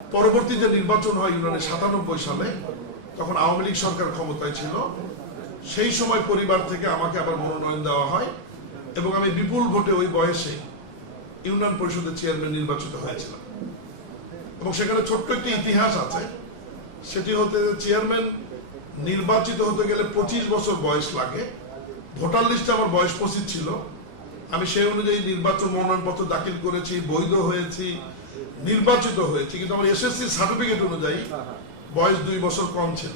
পরবর্তী যে নির্বাচন হয় ইউনিয়নে 97 সালে, তখন আওয়ামী লীগ সরকার ক্ষমতায় ছিল। সেই সময় পরিবার থেকে আমাকে আবার মনোনয়ন দেওয়া হয় এবং আমি বিপুল ভোটে ওই বয়সে ইউনিয়ন পরিষদের চেয়ারম্যান নির্বাচিত হয়েছিলাম। এবং সেখানে ছোট্ট একটি ইতিহাস আছে, সেটি হতে চেয়ারম্যান নির্বাচিত হতে গেলে 25 বছর বয়স লাগে। ভোটার লিস্টে আমার বয়স 25 ছিল। আমি সেই অনুযায়ী নির্বাচন মনোনয়নপত্র দাখিল করেছি, বৈধ হয়েছি, নির্বাচিত হয়েছি, কিন্তু আমার এসএসসি সার্টিফিকেট অনুযায়ী বয়স 2 বছর কম ছিল।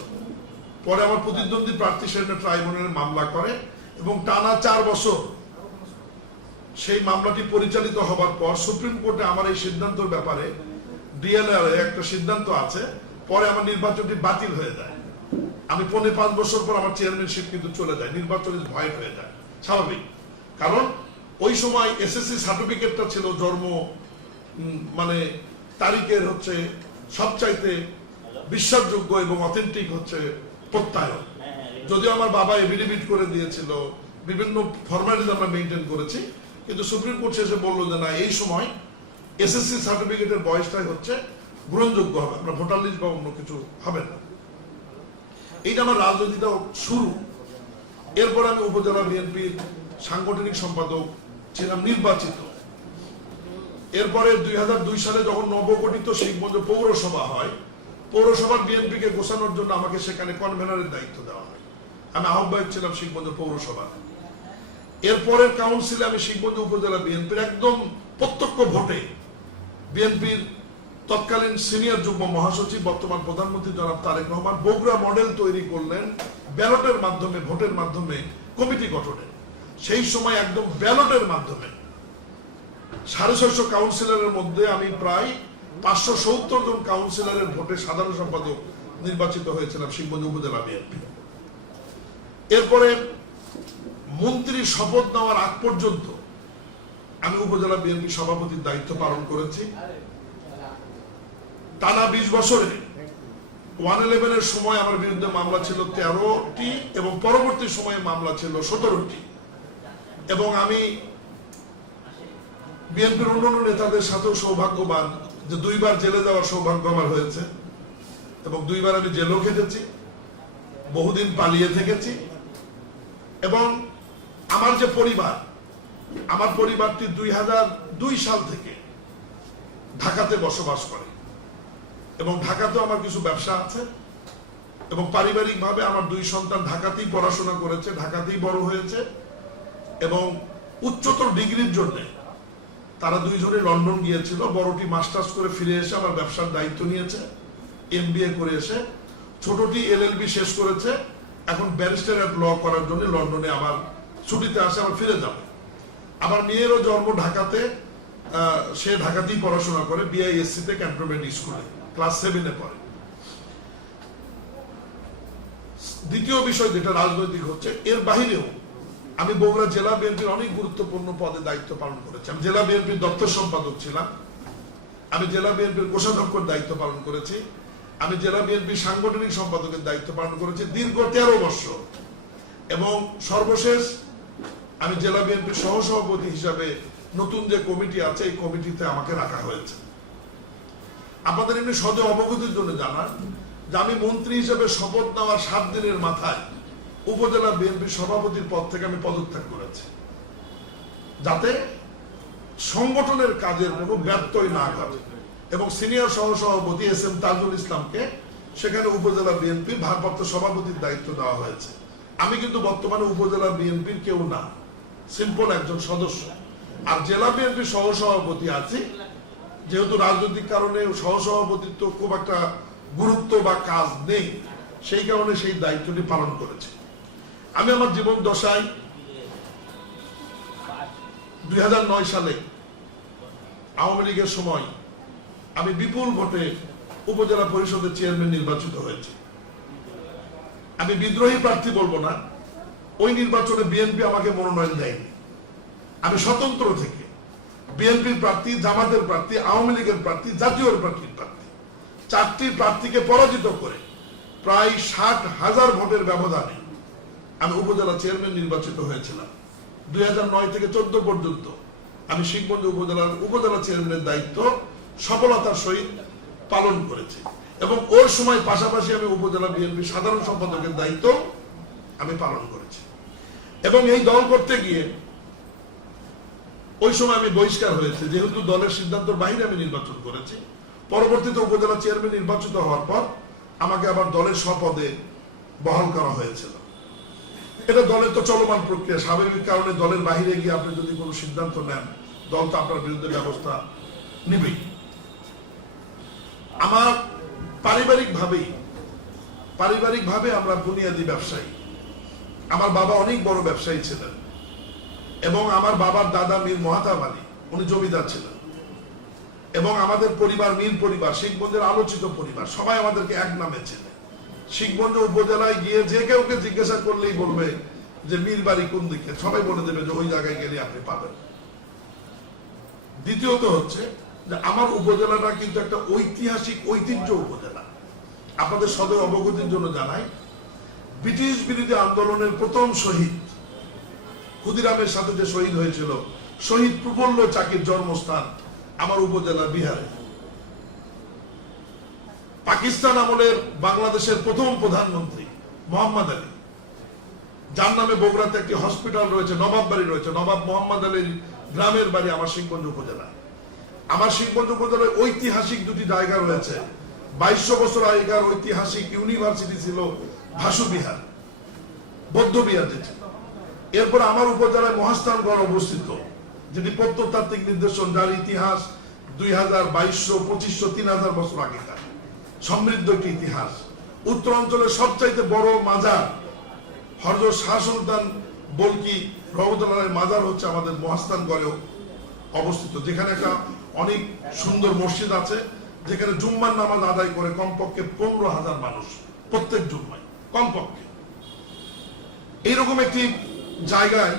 পরে আমার প্রতিদ্বন্দ্বী প্রার্থী সেখানে ট্রাইব্যুনালে মামলা করে এবং টানা 4 বছর সেই মামলাটি পরিচালিত হবার পর সুপ্রিম কোর্টে আমার এই সিদ্ধান্তের ব্যাপারে ডিএলআর একটা সিদ্ধান্ত আছে। পরে আমার নির্বাচনটি বাতিল হয়ে যায়। আমি 5.5 বছর পর আমার চেয়ারম্যানশিপ কিন্তু চলে যায়, নির্বাচন ভয়েড হয়ে যায়। স্বাভাবিক, কারণ ওই সময় এসএসসি সার্টিফিকেটটা ছিল জন্ম মানে তারিখের হচ্ছে সবচাইতে বিশ্বাসযোগ্য এবং অথেন্টিক হচ্ছে প্রত্যয়ন। যদিও আমার বাবা এফিডেভিট করে দিয়েছিল, বিভিন্ন ফরম্যালিটি আমরা মেনটেন করেছি, কিন্তু সুপ্রিম কোর্ট শেষে বললো যে না, এই সময় এসএসসি সার্টিফিকেটের বয়সটাই হচ্ছে গ্রহণযোগ্য হবে, আমরা ভোটার লিস্ট বা অন্য কিছু হবে না। এইটা আমার রাজনীতিটা শুরু। এরপর আমি উপজেলা বিএনপির সাংগঠনিক সম্পাদক ছিলাম, নির্বাচিত। এরপরে 2002 সালে যখন নবগঠিত শিখগঞ্জ পৌরসভা হয়, পৌরসভার বিএনপিকে গোছানোর জন্য আমাকে সেখানে কনভেনরের দায়িত্ব দেওয়া হয়। আমি আহ্বায়ক ছিলাম শিখগঞ্জ পৌরসভা। এরপরের কাউন্সিলে আমি শিখগঞ্জ উপজেলা বিএনপির একদম প্রত্যক্ষ ভোটে বিএনপির তৎকালীন সিনিয়র যুগ্ম মহাসচিব বর্তমান প্রধানমন্ত্রী জনাব তারেক রহমান বগুড়া মডেল তৈরি করলেন ব্যালটের মাধ্যমে, ভোটের মাধ্যমে কমিটি গঠনে। সেই সময় একদম ব্যালটের মাধ্যমে 650 কাউন্সিলরের মধ্যে আমি প্রায় 570 জন কাউন্সিলরের ভোটে সাধারণ সম্পাদক নির্বাচিত হয়েছিলাম শিখগঞ্জ উপজেলা বিএনপি। এরপরে মন্ত্রী শপথ নেওয়ার আগ পর্যন্ত আমি উপজেলা বিএনপি সভাপতির দায়িত্ব পালন করেছি। টানা 20 বছরে 111-এর সময় আমার বিরুদ্ধে মামলা ছিল 13টি এবং পরবর্তী সময়ে মামলা ছিল 17টি। এবং আমি বিএনপির অন্যান্য নেতাদের সাথেও সৌভাগ্যবান যে 2বার জেলে যাওয়ার সৌভাগ্য আমার হয়েছে এবং 2বার আমি জেলেও খেটেছি, বহুদিন পালিয়ে থেকেছি। এবং আমার যে পরিবার, আমার পরিবারটি 2002 সাল থেকে ঢাকাতে বসবাস করে এবং ঢাকাতেও আমার কিছু ব্যবসা আছে এবং পারিবারিকভাবে আমার 2 সন্তান ঢাকাতেই পড়াশোনা করেছে, ঢাকাতেই বড় হয়েছে এবং উচ্চতর ডিগ্রির জন্য তারা 2 জনে লন্ডন গিয়েছিল। বড়টি মাস্টার্স করে ফিরে এসে আমার ব্যবসার দায়িত্ব নিয়েছে, এমবিএ করে এসে। ছোটটি এলএলবি শেষ করেছে, এখন ব্যারিস্টার অ্যাট ল করার জন্য লন্ডনে আমার ছুটিতে আসে, আবার ফিরে যাবে। আমার মেয়েরও জন্ম ঢাকাতে, সে ঢাকাতেই পড়াশোনা করে, বিআইএসসি তে ক্যান্টনমেন্ট স্কুলে ক্লাস 7-এ পড়ে। দ্বিতীয় বিষয় যেটা রাজনৈতিক হচ্ছে, এর বাহিরেও আমি বগুড়া জেলা বিএনপির অনেক গুরুত্বপূর্ণ পদে দায়িত্ব পালন করেছি। আমি জেলা বিএনপির দপ্তর সম্পাদক ছিলাম, আমি জেলা বিএনপির কোষাধ্যক্ষের দায়িত্ব পালন করেছি, আমি জেলা বিএনপির সাংগঠনিক সম্পাদকের দায়িত্ব পালন করেছি দীর্ঘ 13 বছর। এবং সর্বশেষ আমি জেলা বিএনপির সহসভাপতি হিসাবে নতুন যে কমিটি আছে, এই কমিটিতে আমাকে রাখা হয়েছে। আপনাদের এমনি সদয় অবগতির জন্য জানান যে আমি মন্ত্রী হিসেবে শপথ নেওয়ার 7 দিনের মাথায় উপজেলা বিএনপির সভাপতির পদ থেকে আমি পদত্যাগ করেছি, যাতে সংগঠনের কাজের কোনো ব্যত্যয় না ঘটে। এবং সিনিয়র সহসভাপতি এস.এম. তাজুল ইসলামকে সেখানে উপজেলা বিএনপির ভারপ্রাপ্ত সভাপতির দায়িত্ব দেওয়া হয়েছে। আমি কিন্তু বর্তমানে উপজেলা বিএনপির কেউ না, সিম্পল একজন সদস্য। আর জেলা বিএনপির সহসভাপতি আছি, যেহেতু রাজনৈতিক কারণে সহসভাপতিত্ব খুব একটা গুরুত্ব বা কাজ নেই, সেই কারণে সেই দায়িত্বটি পালন করেছি। আমি আমার জীবন দশায় 2009 সালে আওয়ামী লীগের সময় আমি বিপুল ভোটে উপজেলা পরিষদের চেয়ারম্যান নির্বাচিত হয়েছি। আমি বিদ্রোহী প্রার্থী বলবো না, ওই নির্বাচনে বিএনপি আমাকে মনোনয়ন দেয়নি। আমি স্বতন্ত্র থেকে বিএনপির প্রার্থী, জামাতের প্রার্থী, আওয়ামী লীগের প্রার্থী, জাতীয় পার্টির প্রার্থী 4টি প্রার্থীকে পরাজিত করে প্রায় 60,000 ভোটের ব্যবধানে আমি উপজেলা চেয়ারম্যান নির্বাচিত হয়েছিলাম। 2009 থেকে 14 পর্যন্ত আমি শিখগঞ্জ উপজেলা চেয়ারম্যানের দায়িত্ব সফলতার সহিত পালন করেছি এবং ওর সময় পাশাপাশি আমি উপজেলা বিএনপি সাধারণ সম্পাদকের দায়িত্ব আমি পালন করেছি এবং এই দল করতে গিয়ে ওই সময় আমি বহিষ্কার হয়েছে, যেহেতু দলের সিদ্ধান্তের বাইরে আমি নির্বাচন করেছি। পরবর্তীতে উপজেলা চেয়ারম্যান নির্বাচিত হওয়ার পর আমাকে আবার দলের স্বপদে বহাল করা হয়েছিল। এটা দলের তো চলমান প্রক্রিয়া, স্বাভাবিক কারণে দলের বাইরে গিয়ে আপনি যদি কোনো সিদ্ধান্ত নেন দল তো আপনার বিরুদ্ধে ব্যবস্থা নিবেই। আমার পারিবারিকভাবে আমরা বুনিয়াদী ব্যবসায়ী। আমার বাবা অনেক বড় ব্যবসায়ী ছিলেন এবং আমার বাবার দাদা মীর মহাতাব আলী উনি জমিদার ছিলেন এবং আমাদের পরিবার মীর পরিবার, শিখগঞ্জের আলোচিত পরিবার, সবাই আমাদেরকে এক নামে চেনে। শিখগঞ্জ উপজেলায় গিয়ে যে কাউকে জিজ্ঞাসা করলেই বলবে যে মীর বাড়ি কোন দিকে, সবাই বলে দেবে যে ওই জায়গায় গেলে আপনি পাবেন। দ্বিতীয়ত হচ্ছে যে আমার উপজেলাটা কিন্তু একটা ঐতিহাসিক ঐতিহ্য উপজেলা। আপনাদের সদয় অবগতির জন্য জানাই, ব্রিটিশ বিরোধী আন্দোলনের প্রথম শহীদ ক্ষুদিরামের সাথে যে শহীদ হয়েছিল, শহীদ প্রফুল্ল চাকির জন্মস্থান আমার উপজেলা বিহারে। পাকিস্তান আমলের বাংলাদেশের প্রথম প্রধানমন্ত্রী মোহাম্মদ আলী, যার নামে বগুড়াতে একটি হসপিটাল রয়েছে, নবাব বাড়ি রয়েছে, নবাব মোহাম্মদ আলীর গ্রামের বাড়ি আমার শিখগঞ্জ উপজেলা। আমার শিখগঞ্জ উপজেলায় ঐতিহাসিক দুটি জায়গা রয়েছে। 2200 বছর আগেকার ঐতিহাসিক ইউনিভার্সিটি ছিল ভাসু বিহার, বৌদ্ধ বিহার যেটি। এরপর আমার উপজেলায় মহাস্থানগড় অবস্থিত, যেটি প্রত্নতাত্ত্বিক নিদর্শন, যার ইতিহাস 2000, 2200, 2500, 3000 বছর আগেকার সমৃদ্ধ একটি ইতিহাস। উত্তরাঞ্চলের সবচাইতে বড় মাজার হযরত শাহ সুলতান বলকি রহমতুল্লাহের মাজার হচ্ছে আমাদের মহাস্থানগড়েও অবস্থিত, যেখানে একটা অনেক সুন্দর মসজিদ আছে, যেখানে জুম্মার নামাজ আদায় করে কমপক্ষে 15,000 মানুষ প্রত্যেক জুম্মায় কমপক্ষে। এইরকম একটি জায়গায়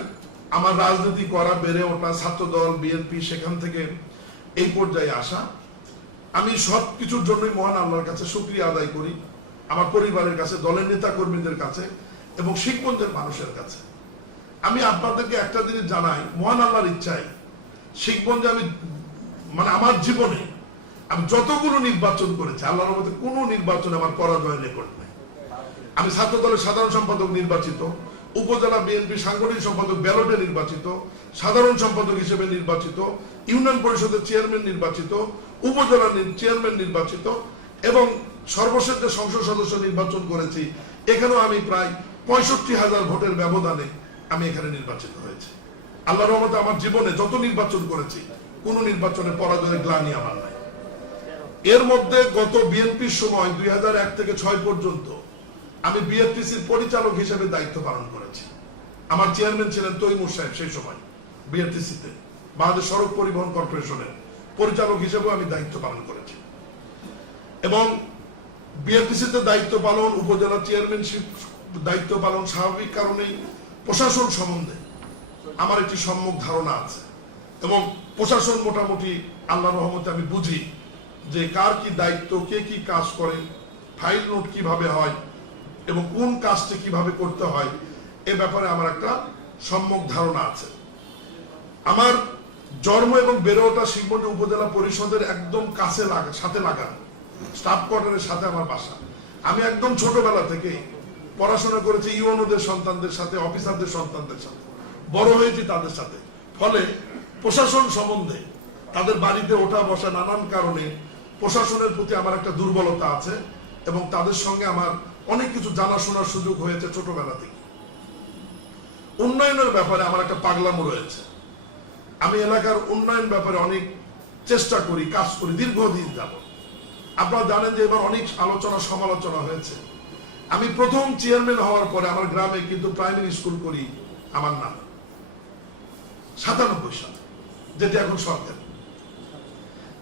আমার রাজনীতি করা, বেড়ে ওঠা, ছাত্রদল, বিএনপি, সেখান থেকে এই পর্যায়ে আসা। আমি সব কিছুর জন্যই মহান আল্লাহর কাছে শুকরিয়া আদায় করি, আমার পরিবারের কাছে, দলের নেতা কর্মীদের কাছে এবং শিখগঞ্জের মানুষের কাছে। আমি আপনাদেরকে একটা জিনিস জানাই, মহান আল্লাহর ইচ্ছায় শিখগঞ্জে আমি আমার জীবনে আমি যতগুলো নির্বাচন করেছি, আল্লাহর রহমতে কোনো নির্বাচনে আমার পরাজয় রেকর্ড নেই। আমি ছাত্র দলের সাধারণ সম্পাদক নির্বাচিত, উপজেলা বিএনপি সাংগঠনিক সম্পাদক ব্যালটে নির্বাচিত, সাধারণ সম্পাদক হিসেবে নির্বাচিত, ইউনিয়ন পরিষদের চেয়ারম্যান নির্বাচিত, উপজেলা চেয়ারম্যান নির্বাচিত এবং সর্বশেষ যে সংসদ সদস্য নির্বাচন করেছি, এখানেও আমি প্রায় 65,000 ভোটের ব্যবধানে আমি এখানে নির্বাচিত হয়েছি। আল্লাহর রহমতে আমার জীবনে যত নির্বাচন করেছি কোন নির্বাচনে পরাজয়ের গ্লানি আমার নাই। এর মধ্যে গত বিএনপির সময় 2001 থেকে 6 পর্যন্ত আমি বিএফটিসির পরিচালক হিসেবে দায়িত্ব পালন করেছি। আমার চেয়ারম্যান ছিলেন তৈমুর সাহেব, সেই সময় বিএফটিসিতে বাংলাদেশ সড়ক পরিবহন কর্পোরেশনের পরিচালক হিসেবেও আমি দায়িত্ব পালন করেছি এবং বিএফটিসিতে দায়িত্ব পালন, উপজেলা চেয়ারম্যানশিপ দায়িত্ব পালন, স্বাভাবিক কারণেই প্রশাসন সম্বন্ধে আমার একটি সম্যক ধারণা আছে এবং প্রশাসন মোটামুটি আল্লাহর রহমতে আমি বুঝি যে কার কি দায়িত্ব, কে কি কাজ করে, ফাইল নোট কিভাবে হয় এবং কোন কাজটি কিভাবে করতে হয়, এ ব্যাপারে আমার একটা সম্যক ধারণা আছে। আমার জন্ম এবং বেড়ে ওঠা শিখগঞ্জ উপজেলা পরিষদের একদম কাছে সাথে লাগানো, স্টাফ কোয়ার্টারের সাথে আমার বাসা। আমি একদম ছোটবেলা থেকে পড়াশোনা করেছি ইউনোদের সন্তানদের সাথে, অফিসারদের সন্তানদের সাথে, বড় হয়েছি তাদের সাথে। ফলে প্রশাসন সম্বন্ধে, তাদের বাড়িতে ওঠা বসা, নানান কারণে প্রশাসনের প্রতি আমার একটা দুর্বলতা আছে এবং তাদের সঙ্গে আমার অনেক কিছু জানাশোনার সুযোগ হয়েছে ছোটবেলা থেকে। উন্নয়নের ব্যাপারে আমার একটা পাগলামো রয়েছে। আমি এলাকার উন্নয়ন ব্যাপারে অনেক চেষ্টা করি, কাজ করি দীর্ঘদিন যাবত। আপনারা জানেন যে এবার অনেক আলোচনা সমালোচনা হয়েছে। আমি প্রথম চেয়ারম্যান হওয়ার পরে আমার গ্রামে কিন্তু প্রাইমারি স্কুল করি আমার নাম 97 সালে, যেটি এখন সরকার।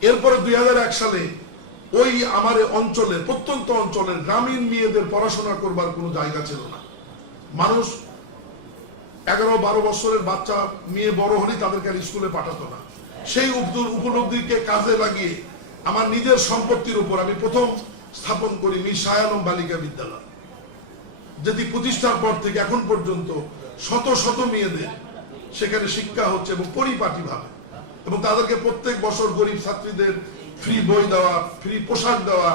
এরপরে 2001 সালে ওই আমার অঞ্চলে, প্রত্যন্ত অঞ্চলের গ্রামীণ মেয়েদের পড়াশোনা করবার কোনো জায়গা ছিল না। মানুষ 11-12 বছরের বাচ্চা মেয়ে বড় হলেই তাদেরকে আর স্কুলে পাঠাতো না। সেই উপলব্ধিকে কাজে লাগিয়ে আমার নিজের সম্পত্তির উপর আমি প্রথম স্থাপন করি মীর শাহ আলম বালিকা বিদ্যালয়, যেটি প্রতিষ্ঠার পর থেকে এখন পর্যন্ত শত শত মেয়েদের সেখানে শিক্ষা হচ্ছে এবং পরিপাটি ভাবে, এবং তাদেরকে প্রত্যেক বছর গরিব ছাত্রীদের ফ্রি বই দেওয়া, ফ্রি পোশাক দেওয়া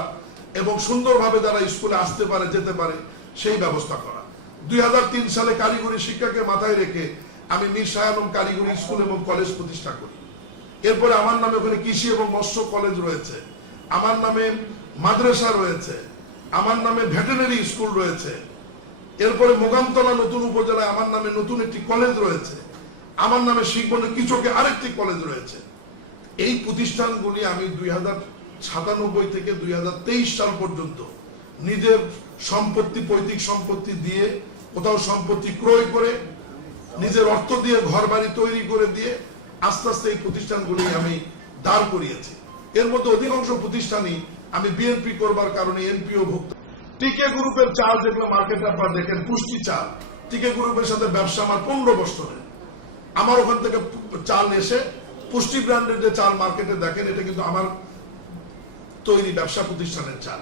এবং সুন্দরভাবে যারা স্কুলে আসতে পারে যেতে পারে সেই ব্যবস্থা করা। 2003 সালে কারিগরি শিক্ষাকে মাথায় রেখে আমি মীর শাহ আলম কারিগরি স্কুল এবং কলেজ প্রতিষ্ঠা করি। এরপরে আমার নামে ওখানে কৃষি এবং মৎস্য কলেজ রয়েছে, আমার নামে মাদ্রাসা রয়েছে, আমার নামে ভেটেরিনারি স্কুল রয়েছে। এরপরে মোগামতলা নতুন উপজেলায় আমার নামে নতুন একটি কলেজ রয়েছে, আমার নামে শিখবনে কিচকে আরেকটি কলেজ রয়েছে। এই প্রতিষ্ঠানগুলি আমি 2097 থেকে 2023 সাল পর্যন্ত নিজের সম্পত্তি, পৈতৃক সম্পত্তি দিয়ে, কোথাও সম্পত্তি ক্রয় করে, নিজের অর্থ দিয়ে ঘর বাড়ি তৈরি করে দিয়ে আস্তে আস্তে এই প্রতিষ্ঠানগুলি আমি দাঁড় করিয়েছি। এর মধ্যে অধিকাংশ প্রতিষ্ঠানই আমি বিএনপি করবার কারণে এনপিও ভুক্ত। টিকে গ্রুপের চাল যেগুলো মার্কেটে আপনারা দেখেন, পুষ্টি চাল, টিকে গ্রুপের সাথে ব্যবসা আমার 15 বছরের। আমার ওখান থেকে চাল এসে পুষ্টি ব্র্যান্ডের যে চাল মার্কেটে দেখেন, এটা কিন্তু আমার তৈরি ব্যবসা প্রতিষ্ঠানের চাল।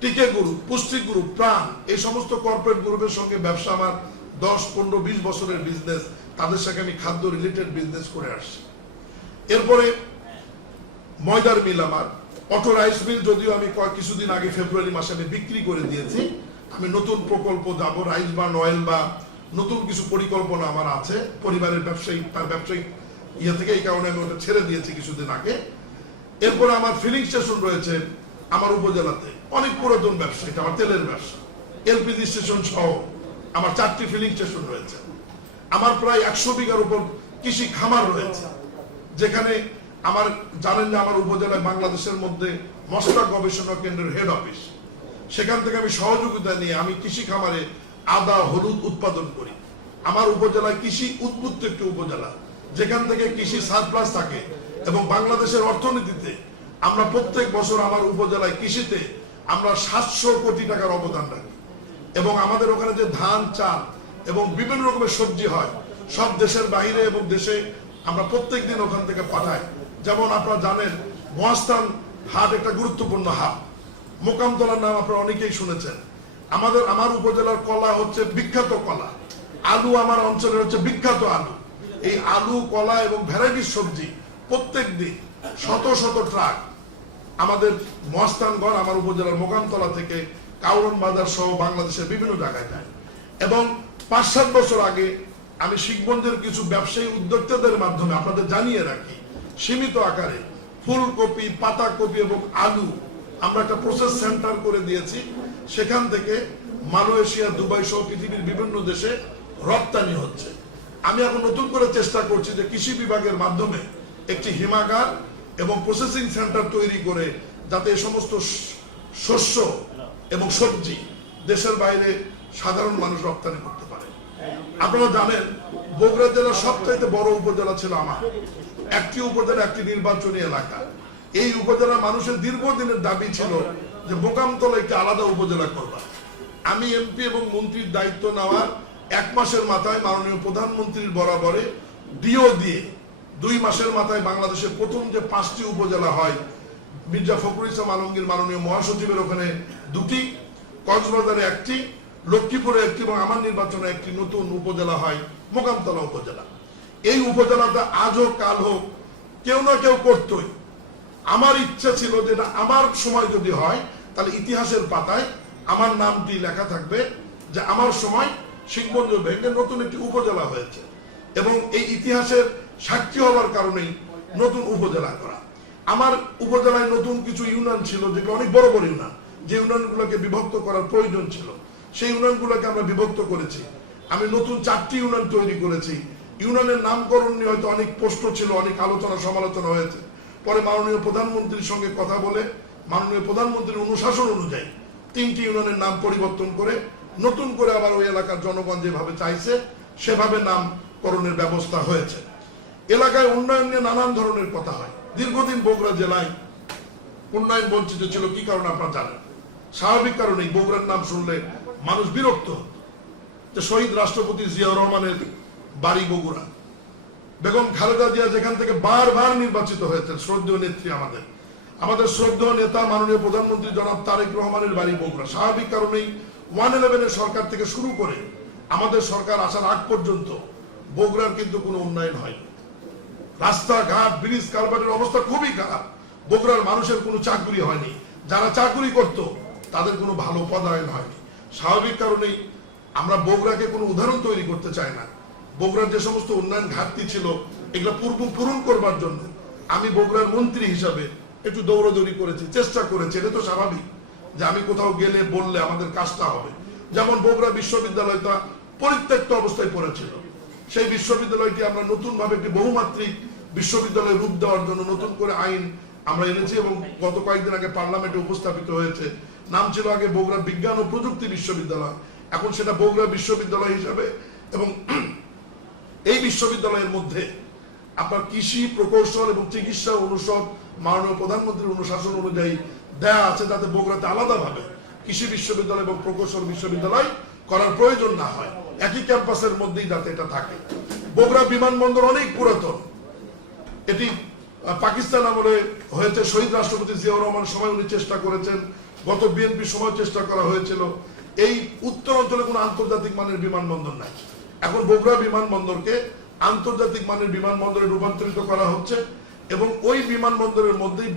টিকে গ্রুপ, পুষ্টি গ্রুপ, প্রাণ, এই সমস্ত কর্পোরেট গ্রুপের সঙ্গে ব্যবসা আমার 10, 15, 20 বছরের বিজনেস। তাদের সাথে আমি খাদ্য রিলেটেড বিজনেস করে আসছি। এরপরে ময়দার মিল আমার, অটো রাইস মিল, যদিও আমি কিছুদিন আগে ফেব্রুয়ারি মাসে আমি বিক্রি করে দিয়েছি। আমি নতুন প্রকল্প যাব, রাইস বা অয়েল বা নতুন কিছু পরিকল্পনা আমার আছে পরিবারের ব্যবসায়িক ইয়ে থেকে, এই কারণে আমি ওটা ছেড়ে দিয়েছি কিছুদিন আগে। এরপরে আমার ফিলিং স্টেশন রয়েছে আমার উপজেলাতে, অনেক পুরাতন ব্যবসা, এটা আমার তেলের ব্যবসা। এলপিজি স্টেশন সহ আমার 4টি ফিলিং স্টেশন রয়েছে। আমার প্রায় 100 বিঘার উপর কৃষি খামার রয়েছে, যেখানে আমার জানেন যে আমার উপজেলায় বাংলাদেশের মধ্যে মশলা গবেষণা কেন্দ্রের হেড অফিস। সেখান থেকে আমি সহযোগিতা নিয়ে আমি কৃষি খামারে আদা, হলুদ উৎপাদন করি। আমার উপজেলায় কৃষি উদ্বুদ্ধ একটি উপজেলা, যেখান থেকে কৃষি সারপ্লাস থাকে এবং বাংলাদেশের অর্থনীতিতে আমরা প্রত্যেক বছর আমার উপজেলায় কৃষিতে আমরা 700 কোটি টাকার অবদান রাখি। এবং আমাদের ওখানে যে ধান, চাল এবং বিভিন্ন রকমের সবজি হয়, সব দেশের বাইরে এবং দেশে আমরা প্রত্যেক দিন ওখান থেকে পাঠাই। যেমন আপনারা জানেন, মহাস্থান হাট একটা গুরুত্বপূর্ণ হাট। মোকামতলার নাম আপনারা অনেকেই শুনেছেন। আমার উপজেলার কলা হচ্ছে বিখ্যাত কলা, আলু আমার অঞ্চলের হচ্ছে বিখ্যাত আলু। এই আলু, কলা এবং ভ্যারাইটিস সবজি প্রত্যেক দিন শত শত ট্রাক আমাদের মহাস্থানগড়, আমার উপজেলার মোকামতলা থেকে কাউরন বাজার সহ বাংলাদেশের বিভিন্ন জায়গায় যায়। এবং 5-7 বছর আগে আমি শিখগঞ্জের কিছু ব্যবসায়ী উদ্যোক্তাদের মাধ্যমে আপনাদের জানিয়ে রাখি, সীমিত আকারে ফুলকপি, পাতাকপি এবং আলু আমরা একটা প্রসেস সেন্টার করে দিয়েছি। সেখান থেকে মালয়েশিয়া, দুবাই সহ পৃথিবীর বিভিন্ন দেশে রপ্তানি হচ্ছে। আমি এখন নতুন করে চেষ্টা করছি যে কৃষি বিভাগের মাধ্যমে একটি হিমাগার এবং প্রসেসিং সেন্টার তৈরি করে যাতে এই সমস্ত শস্য এবং সবজি দেশের বাইরে সাধারণ মানুষ রপ্তানি করতে পারে। আপনারা জানেন, বগুড়া জেলার সবচাইতে বড় উপজেলা ছিল আমার। একটি উপজেলা, একটি নির্বাচনী এলাকা। এই উপজেলার মানুষের দীর্ঘদিনের দাবি ছিল যে মোকামতলা একটি আলাদা উপজেলা করবা। আমি এমপি এবং মন্ত্রীর দায়িত্ব নেওয়ার 1 মাসের মাথায় মাননীয় প্রধানমন্ত্রীর বরাবরে ডিও দিয়ে 2 মাসের মাথায় বাংলাদেশের প্রথম যে 5টি উপজেলা হয়, মির্জা ফখরুল ইসলাম আলমগীর মাননীয় মহাসচিবের ওখানে 2টি, কক্সবাজারে 1টি, লক্ষ্মীপুরে 1টি এবং আমার নির্বাচনে 1টি নতুন উপজেলা হয় মোকামতলা উপজেলা। এই উপজেলাটা আজ হোক কাল হোক কেউ না কেউ করতই। আমার ইচ্ছা ছিল যে আমার সময় যদি হয় তাহলে ইতিহাসের পাতায় আমার নামটি লেখা থাকবে যে আমার সময় শিখগঞ্জ ভেঙে নতুন একটি উপজেলা হয়েছে, এবং এই ইতিহাসের সাক্ষী হওয়ার কারণেই নতুন উপজেলা করা। আমার উপজেলায় নতুন কিছু ইউনিয়ন ছিল, যেগুলো অনেক বড় বড় ইউনিয়ন, যে ইউনিয়নগুলোকে বিভক্ত করার প্রয়োজন ছিল, সেই ইউনিয়নগুলোকে আমরা বিভক্ত করেছি। আমি নতুন 4টি ইউনিয়ন তৈরি করেছি। ইউনিয়নের নামকরণ নিয়ে হয়তো অনেক প্রশ্ন ছিল, অনেক আলোচনা সমালোচনা হয়েছে। পরে মাননীয় প্রধানমন্ত্রীর সঙ্গে কথা বলে মাননীয় প্রধানমন্ত্রীর অনুশাসন অনুযায়ী 3টি ইউনিয়নের নাম পরিবর্তন করে নতুন করে আবার ওই এলাকার জনগণ যেভাবে চাইছে সেভাবে নামকরণের ব্যবস্থা হয়েছে। এলাকায় উন্নয়ন নিয়ে নানান ধরনের কথা হয়। দীর্ঘদিন বগুড়া জেলায় উন্নয়ন বঞ্চিত ছিল। কি কারণে আপনারা জানেন? স্বাভাবিক কারণেই বগুড়ার নাম শুনলে মানুষ বিরক্ত হত। যে শহীদ রাষ্ট্রপতি জিয়াউর রহমানের বাড়ি বগুড়া, বেগম খালেদা জিয়া যেখান থেকে বারবার নির্বাচিত হয়েছেন, শ্রদ্ধেয় নেত্রী, আমাদের শ্রদ্ধেয় নেতা মাননীয় প্রধানমন্ত্রী জনাব তারেক রহমানের বাড়ি বগুড়া। স্বাভাবিক কারণেই 111 সরকার থেকে শুরু করে আমাদের সরকার আসার আগ পর্যন্ত বগুড়ার কিন্তু কোনো উন্নয়ন হয়নি। রাস্তাঘাট, ব্রিজ, কালভার্টের অবস্থা খুবই খারাপ। বগুড়ার মানুষের কোনো চাকরি হয়নি, যারা চাকরি করত তাদের কোনো ভালো পদায়ন হয়নি। স্বাভাবিক কারণেই আমরা বগুড়াকে কোনো উদাহরণ তৈরি করতে চাই না। বগুড়ার যে সমস্ত উন্নয়ন ঘাটতি ছিল এগুলো পূরণ করবার জন্য আমি বগুড়ার মন্ত্রী হিসাবে একটু দৌড়াদৌড়ি করেছি, চেষ্টা করেছি। এটা তো স্বাভাবিক যে আমি কোথাও গেলে বললে আমাদের কাজটা হবে। যেমন বগুড়া বিশ্ববিদ্যালয়টা পরিত্যক্ত অবস্থায় পড়েছিল, সেই বিশ্ববিদ্যালয়টি আমরা নতুন ভাবে একটি বহুমাত্রিক বিশ্ববিদ্যালয় রূপ দেওয়ার জন্য নতুন করে আইন আমরা এনেছি এবং গত কয়েকদিন আগে পার্লামেন্টে উপস্থাপিত হয়েছে। নাম ছিল আগে বগুড়া বিজ্ঞান ও প্রযুক্তি বিশ্ববিদ্যালয়, এখন সেটা বগুড়া বিশ্ববিদ্যালয় হিসাবে। এবং এই বিশ্ববিদ্যালয়ের মধ্যে আপনার কৃষি প্রকৌশল এবং চিকিৎসা অনুষদ মাননীয় প্রধানমন্ত্রীর অনুশাসন অনুযায়ী দেয়া আছে, যাতে বগুড়াতে আলাদাভাবে কৃষি বিশ্ববিদ্যালয় এবং প্রকৌশল বিশ্ববিদ্যালয় করার প্রয়োজন না হয়, একই ক্যাম্পাসের মধ্যেই যাতে এটা থাকে। বগুড়া বিমানবন্দর অনেক পুরাতন, এটি পাকিস্তান আমলে হয়েছে। শহীদ রাষ্ট্রপতি জিয়াউর রহমান সময় উনি চেষ্টা করেছেন, গত বিএনপির সময় চেষ্টা করা হয়েছিল। এই উত্তর অঞ্চলে কোনো আন্তর্জাতিক মানের বিমানবন্দর নাই। এখন বগুড়া বিমানবন্দরকে আন্তর্জাতিক মানের বিমানবন্দরে রূপান্তরিত করা হচ্ছে এবং ওই বিমানবন্দরের মধ্যেই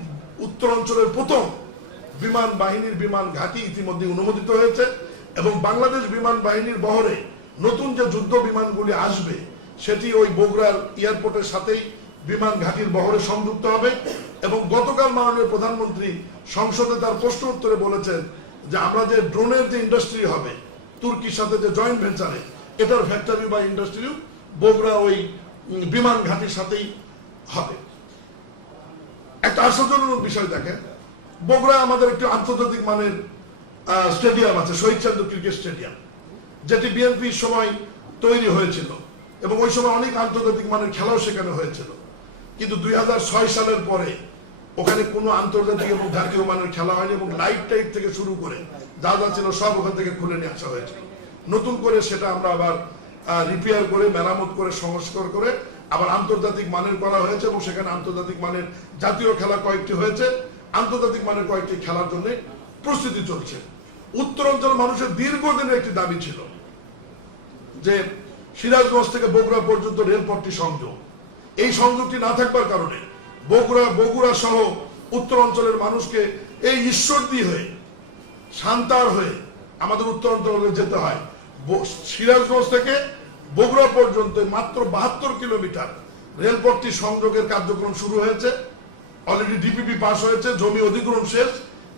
উত্তর অঞ্চলের প্রথম বিমান বাহিনীর বিমান ঘাঁটি ইতিমধ্যে অনুমোদিত হয়েছে এবং বাংলাদেশ বিমান বাহিনীর বহরে নতুন যে যুদ্ধ বিমানগুলি আসবে সেটি ওই বগুড়ার এয়ারপোর্টের সাথেই বিমান ঘাঁটির বহরে সংযুক্ত হবে। এবং গতকাল মাননীয় প্রধানমন্ত্রী সংসদে তার প্রশ্ন উত্তরে বলেছেন যে আমরা যে ড্রোনের যে ইন্ডাস্ট্রি হবে তুর্কির সাথে যে জয়েন্ট ভেঞ্চারে, এটার ফ্যাক্টরি বা ইন্ডাস্ট্রিও বগুড়া ওই বিমান ঘাঁটির সাথেই হবে। একটা আশ্চর্যজনক বিষয় দেখেন, বগুড়া আমাদের একটি আন্তর্জাতিক মানের স্টেডিয়াম আছে, শহীদ চান্দু ক্রিকেট স্টেডিয়াম, যেটি বিএনপির সময় তৈরি হয়েছিল এবং ওই সময় অনেক আন্তর্জাতিক মানের খেলাও সেখানে হয়েছিল। কিন্তু 2006 সালের পরে ওখানে কোনো আন্তর্জাতিক এবং জাতীয় মানের খেলা হয়নি এবং লাইট টাইট থেকে শুরু করে যা যা ছিল সব ওখান থেকে খুলে নিয়ে আসা হয়েছিল। নতুন করে সেটা আমরা আবার রিপেয়ার করে মেরামত করে সংস্কার করে আবার আন্তর্জাতিক মানের করা হয়েছে এবং সেখানে আন্তর্জাতিক মানের জাতীয় খেলা কয়েকটি হয়েছে, আন্তর্জাতিক মানের কয়েকটি খেলার জন্য প্রস্তুতি চলছে। উত্তরাঞ্চল মানুষের দীর্ঘদিনের একটি দাবি ছিল যে সিরাজগঞ্জ থেকে বগুড়া পর্যন্ত রেলপথটি সংযোগ, এই সংযোগটি না থাকবার কারণে বগুড়া সহ উত্তরাঞ্চলের মানুষকে এই ঈশ্বরদী হয়ে সান্তার হয়ে আমাদের উত্তরাঞ্চলে যেতে হয়। সিরাজগঞ্জ থেকে বগুড়া পর্যন্ত মাত্র 72 কিলোমিটার রেলপথটি সংযোগের কার্যক্রম শুরু হয়েছে, অলরেডি ডিপিপি পাস হয়েছে, জমি অধিগ্রহণ শেষ।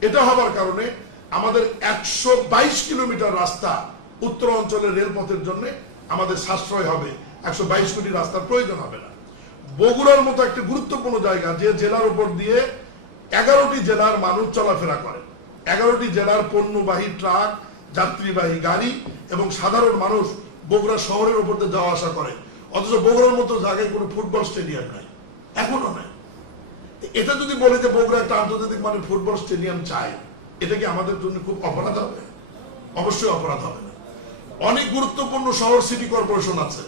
এটা হবার কারণে আমাদের 122 কিলোমিটার রাস্তা উত্তর অঞ্চলের রেলপথের জন্য আমাদের সাশ্রয় হবে, 122 কোটি রাস্তার প্রয়োজন হবে না। বগুড়ার মতো একটি গুরুত্বপূর্ণ জায়গা, যে জেলার উপর দিয়ে 11টি জেলার মানুষ চলাফেরা করে, 11টি জেলার পণ্যবাহী ট্রাক, যাত্রীবাহী গাড়ি এবং সাধারণ মানুষ বগুড়া শহরের উপর দিয়ে যাওয়া আসা করে, অথচ বগুড়ার মতো জায়গায় কোনো ফুটবল স্টেডিয়াম নাই, এখনো নাই। এটা যদি বলে যে বগুড়া একটা আন্তর্জাতিক মানের ফুটবল স্টেডিয়াম চাই, এটা কি আমাদের জন্য খুব অপরাধ হবে? অবশ্যই অপরাধ হবে না। অনেক গুরুত্বপূর্ণ শহর সিটি কর্পোরেশন আছে,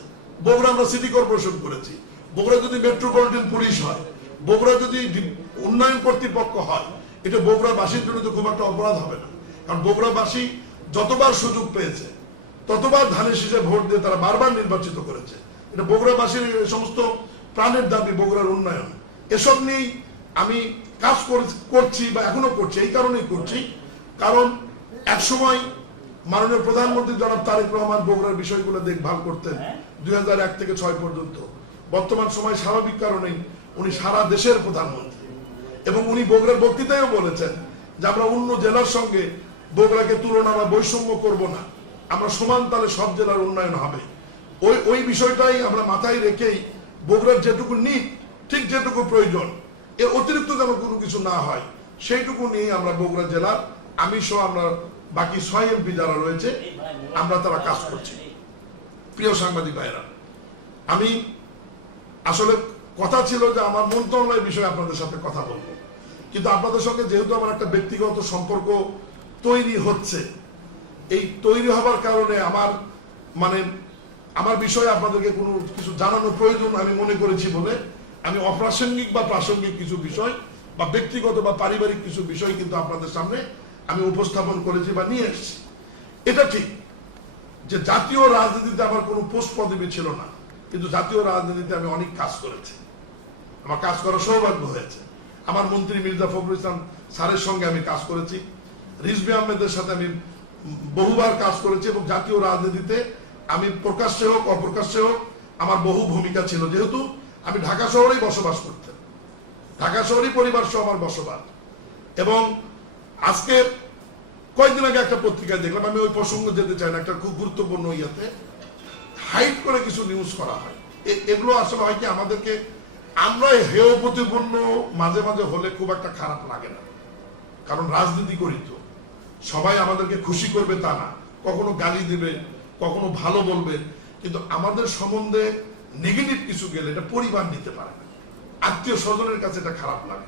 বগুড়া আমরা সিটি কর্পোরেশন করেছি। বগুড়া যদি মেট্রোপলিটন পুলিশ হয়, বগুড়া যদি উন্নয়ন কর্তৃপক্ষ হয়, এটা বগুড়াবাসীর জন্য তো খুব একটা অপরাধ হবে না। কারণ বগুড়াবাসী যতবার সুযোগ পেয়েছে ততবার ধানের শীষে ভোট দিয়ে তারা বারবার নির্বাচিত করেছে। এটা বগুড়াবাসীর সমস্ত প্রাণের দাবি, বগুড়ার উন্নয়ন। এসব নিয়েই আমি কাজ করছি বা এখনো করছি। এই কারণেই করছি কারণ একসময় মাননীয় প্রধানমন্ত্রী জনাব তারেক রহমান বগুড়ার বিষয়গুলো দেখভাল করতেন 2001 থেকে 6 পর্যন্ত। বর্তমান সময় স্বাভাবিক কারণেই উনি সারা দেশের প্রধানমন্ত্রী এবং উনি বগুড়ার বক্তৃতায়ও বলেছেন যে আমরা অন্য জেলার সঙ্গে বগুড়াকে তুলনা বা বৈষম্য করব না, আমরা সমান তালে সব জেলার উন্নয়ন হবে। ওই বিষয়টাই আমরা মাথায় রেখেই বগুড়ার যেটুকু নিট, ঠিক যেটুকু প্রয়োজন, এর অতিরিক্ত যেন কোনো কিছু না হয় সেইটুকু নিয়ে আমরা বগুড়া জেলার আমি সহ আমরা বাকি 6 এমপি যারা রয়েছে আমরা তারা কাজ করছি। প্রিয় সাংবাদিক ভাইরা, আমি আসলে কথা ছিল যে আমার মন্ত্রণালয়ের বিষয়ে আপনাদের সাথে কথা বলবো, কিন্তু আপনাদের সঙ্গে যেহেতু আমার একটা ব্যক্তিগত সম্পর্ক তৈরি হচ্ছে, এই তৈরি হবার কারণে আমার বিষয়ে আপনাদেরকে কোনো কিছু জানানোর প্রয়োজন আমি মনে করেছি বলে আমি অপ্রাসঙ্গিক বা প্রাসঙ্গিক কিছু বিষয় বা ব্যক্তিগত বা পারিবারিক কিছু বিষয় কিন্তু আপনাদের সামনে আমি উপস্থাপন করেছি বা নিয়ে এসেছি। এটা ঠিক যে জাতীয় রাজনীতিতে আমার কোনো পোস্ট পদবি ছিল না, কিন্তু জাতীয় রাজনীতিতে আমি অনেক কাজ করেছি, আমার কাজ করার সৌভাগ্য হয়েছে। আমার মন্ত্রী মির্জা ফখরুল ইসলাম স্যারের সঙ্গে আমি কাজ করেছি, রিজভী আহমেদের সাথে আমি বহুবার কাজ করেছি, এবং জাতীয় রাজনীতিতে আমি প্রকাশ্যে হোক অপ্রকাশ্যে হোক আমার বহু ভূমিকা ছিল, যেহেতু আমি ঢাকা শহরেই বসবাস করতাম, ঢাকা শহরেই পরিবার সহ আমার বসবাস। এবং আজকে কয়েকদিন আগে একটা পত্রিকায় দেখলাম, আমি ওই প্রসঙ্গে যেতে চাই না, একটা খুব গুরুত্বপূর্ণ ইয়াতে হাইড করে কিছু নিউজ করা হয়। এগুলো আসলে হয় কি, আমাদেরকে আমরা হেয় প্রতিপন্ন মাঝে মাঝে হলে খুব একটা খারাপ লাগে না, কারণ রাজনীতি করি তো, সবাই আমাদেরকে খুশি করবে তা না, কখনো গালি দেবে, কখনো ভালো বলবে, কিন্তু আমাদের সম্বন্ধে নেগেটিভ কিছু গেলে এটা পরিবার নিতে পারে না, আত্মীয় স্বজনের কাছে এটা খারাপ লাগে।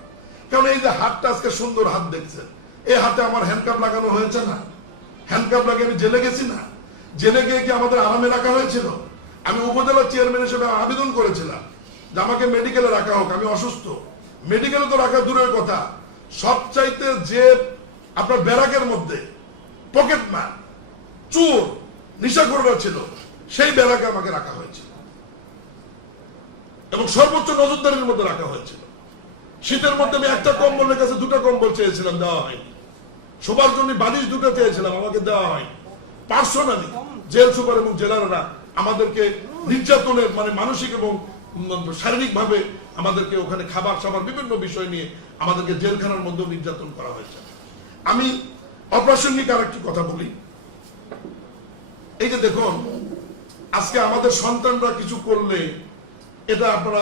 কারণ এই যে হাতটা আজকে সুন্দর হাত দেখছেন, এই হাতে আমার হ্যান্ডকাপ লাগানো হয়েছে না, হ্যান্ডকাপ লাগিয়ে আমি জেলে গেছি না, জেলে গিয়ে কি আমাদের আরামে রাখা হয়েছিল? আমি উপজেলা চেয়ারম্যান হিসেবে আবেদন করেছিলাম যে আমাকে মেডিকেলে রাখা হোক, আমি অসুস্থ, মেডিকেলে তো রাখা দূরের কথা, সবচাইতে যে আপনার ব্যারাকের মধ্যে পকেটম্যান, চোর, নিশাখোররা ছিল, সেই ব্যারাকে আমাকে রাখা হয়েছিল এবং সর্বোচ্চ নজরদারির মধ্যে রাখা হয়েছিল। শীতের মধ্যে আমি একটা কম্বলের কাছে দুটো কম্বল চেয়েছিলাম, দেওয়া হয়নি। শোবার জন্য বালিশ দুটো চেয়েছিলাম, আমাকে দেওয়া হয়নি। পার্সোনালি জেল সুপার এবং জেলাররা আমাদেরকে নির্যাতনের মানে মানসিক এবং শারীরিক ভাবে আমাদেরকে ওখানে খাবার সাবার বিভিন্ন বিষয় নিয়ে আমাদেরকে জেলখানার মধ্যে নির্যাতন করা হয়েছে। আমি অপ্রাসঙ্গিক আরেকটি কথা বলি, এই যে দেখুন আজকে আমাদের সন্তানরা কিছু করলে এটা আপনারা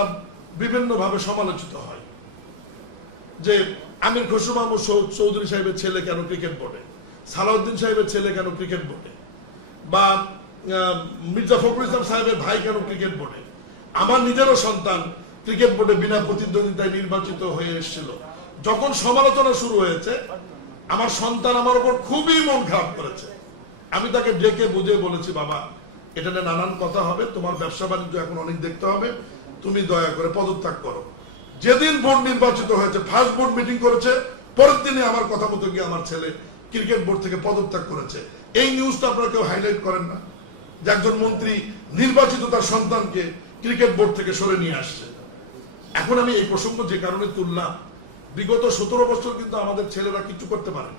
বিভিন্ন ভাবে সমালোচিত হয়, যে আমির খসরু মাহমুদ চৌধুরী সাহেবের ছেলে কেন ক্রিকেট বোর্ডে, সালাউদ্দিন সাহেবের ছেলে কেন ক্রিকেট বোর্ডে, বা মির্জা ফখরুল ইসলাম সাহেবের ভাই কেন ক্রিকেট বোর্ডে। আমার নিজেরও সন্তান ক্রিকেট বোর্ডে বিনা প্রতিদ্বন্দ্বিতায় নির্বাচিত হয়ে এসেছিল। যখন সমালোচনা শুরু হয়েছে, আমার সন্তান আমার উপর খুবই মন খারাপ করেছে। আমি তাকে ডেকে বুঝে বলেছি, বাবা এটা নিয়ে নানান কথা হবে, তোমার ব্যবসা বাণিজ্য এখন অনেক দেখতে হবে, তুমি দয়া করে পদত্যাগ করো। যেদিন বোর্ড নির্বাচিত হয়েছে, ফার্স্ট বোর্ড মিটিং করেছে, পরের দিনে আমার কথা মতো গিয়ে আমার ছেলে ক্রিকেট বোর্ড থেকে পদত্যাগ করেছে। এই নিউজটা আপনারা কেউ হাইলাইট করেন না, যে একজন মন্ত্রী নির্বাচিত তার সন্তানকে ক্রিকেট বোর্ড থেকে সরে নিয়ে আসছে। এখন আমি এই প্রসঙ্গ যে কারণে তুললাম, বিগত 17 বছর কিন্তু আমাদের ছেলেরা কিছু করতে পারে,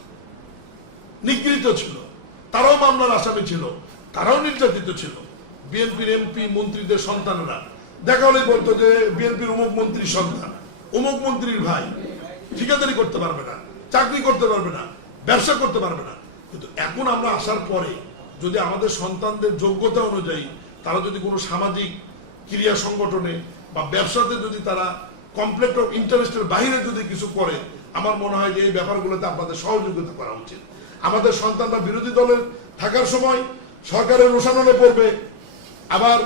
নিগৃহীত ছিল, তারাও মামলার আসামি ছিল, তারাও নির্যাতিত ছিল। বিএনপির এমপি মন্ত্রীদের সন্তানরা দেখা হলেই বলতো যে বিএনপির অমুক মন্ত্রীর সন্তান, অমুক মন্ত্রীর ভাই, ঠিকাদারি করতে পারবে না, চাকরি করতে পারবে না, ব্যবসা করতে পারবে না। কিন্তু এখন আমরা আসার পরে যদি আমাদের সন্তানদের যোগ্যতা অনুযায়ী তারা যদি কোনো সামাজিক ক্রিয়া সংগঠনে বা ব্যবসাতে যদি তারা কমপ্লেক্ট অফ ইন্টারেস্টের বাইরে যদি কিছু করে, আমার মনে হয় যে এই ব্যাপারগুলোতে আপনাদের সহযোগিতা করা উচিত। আমাদের সন্তানরা বিরোধী দলের থাকার সময় সরকারের রোষানলে পড়বে, আবার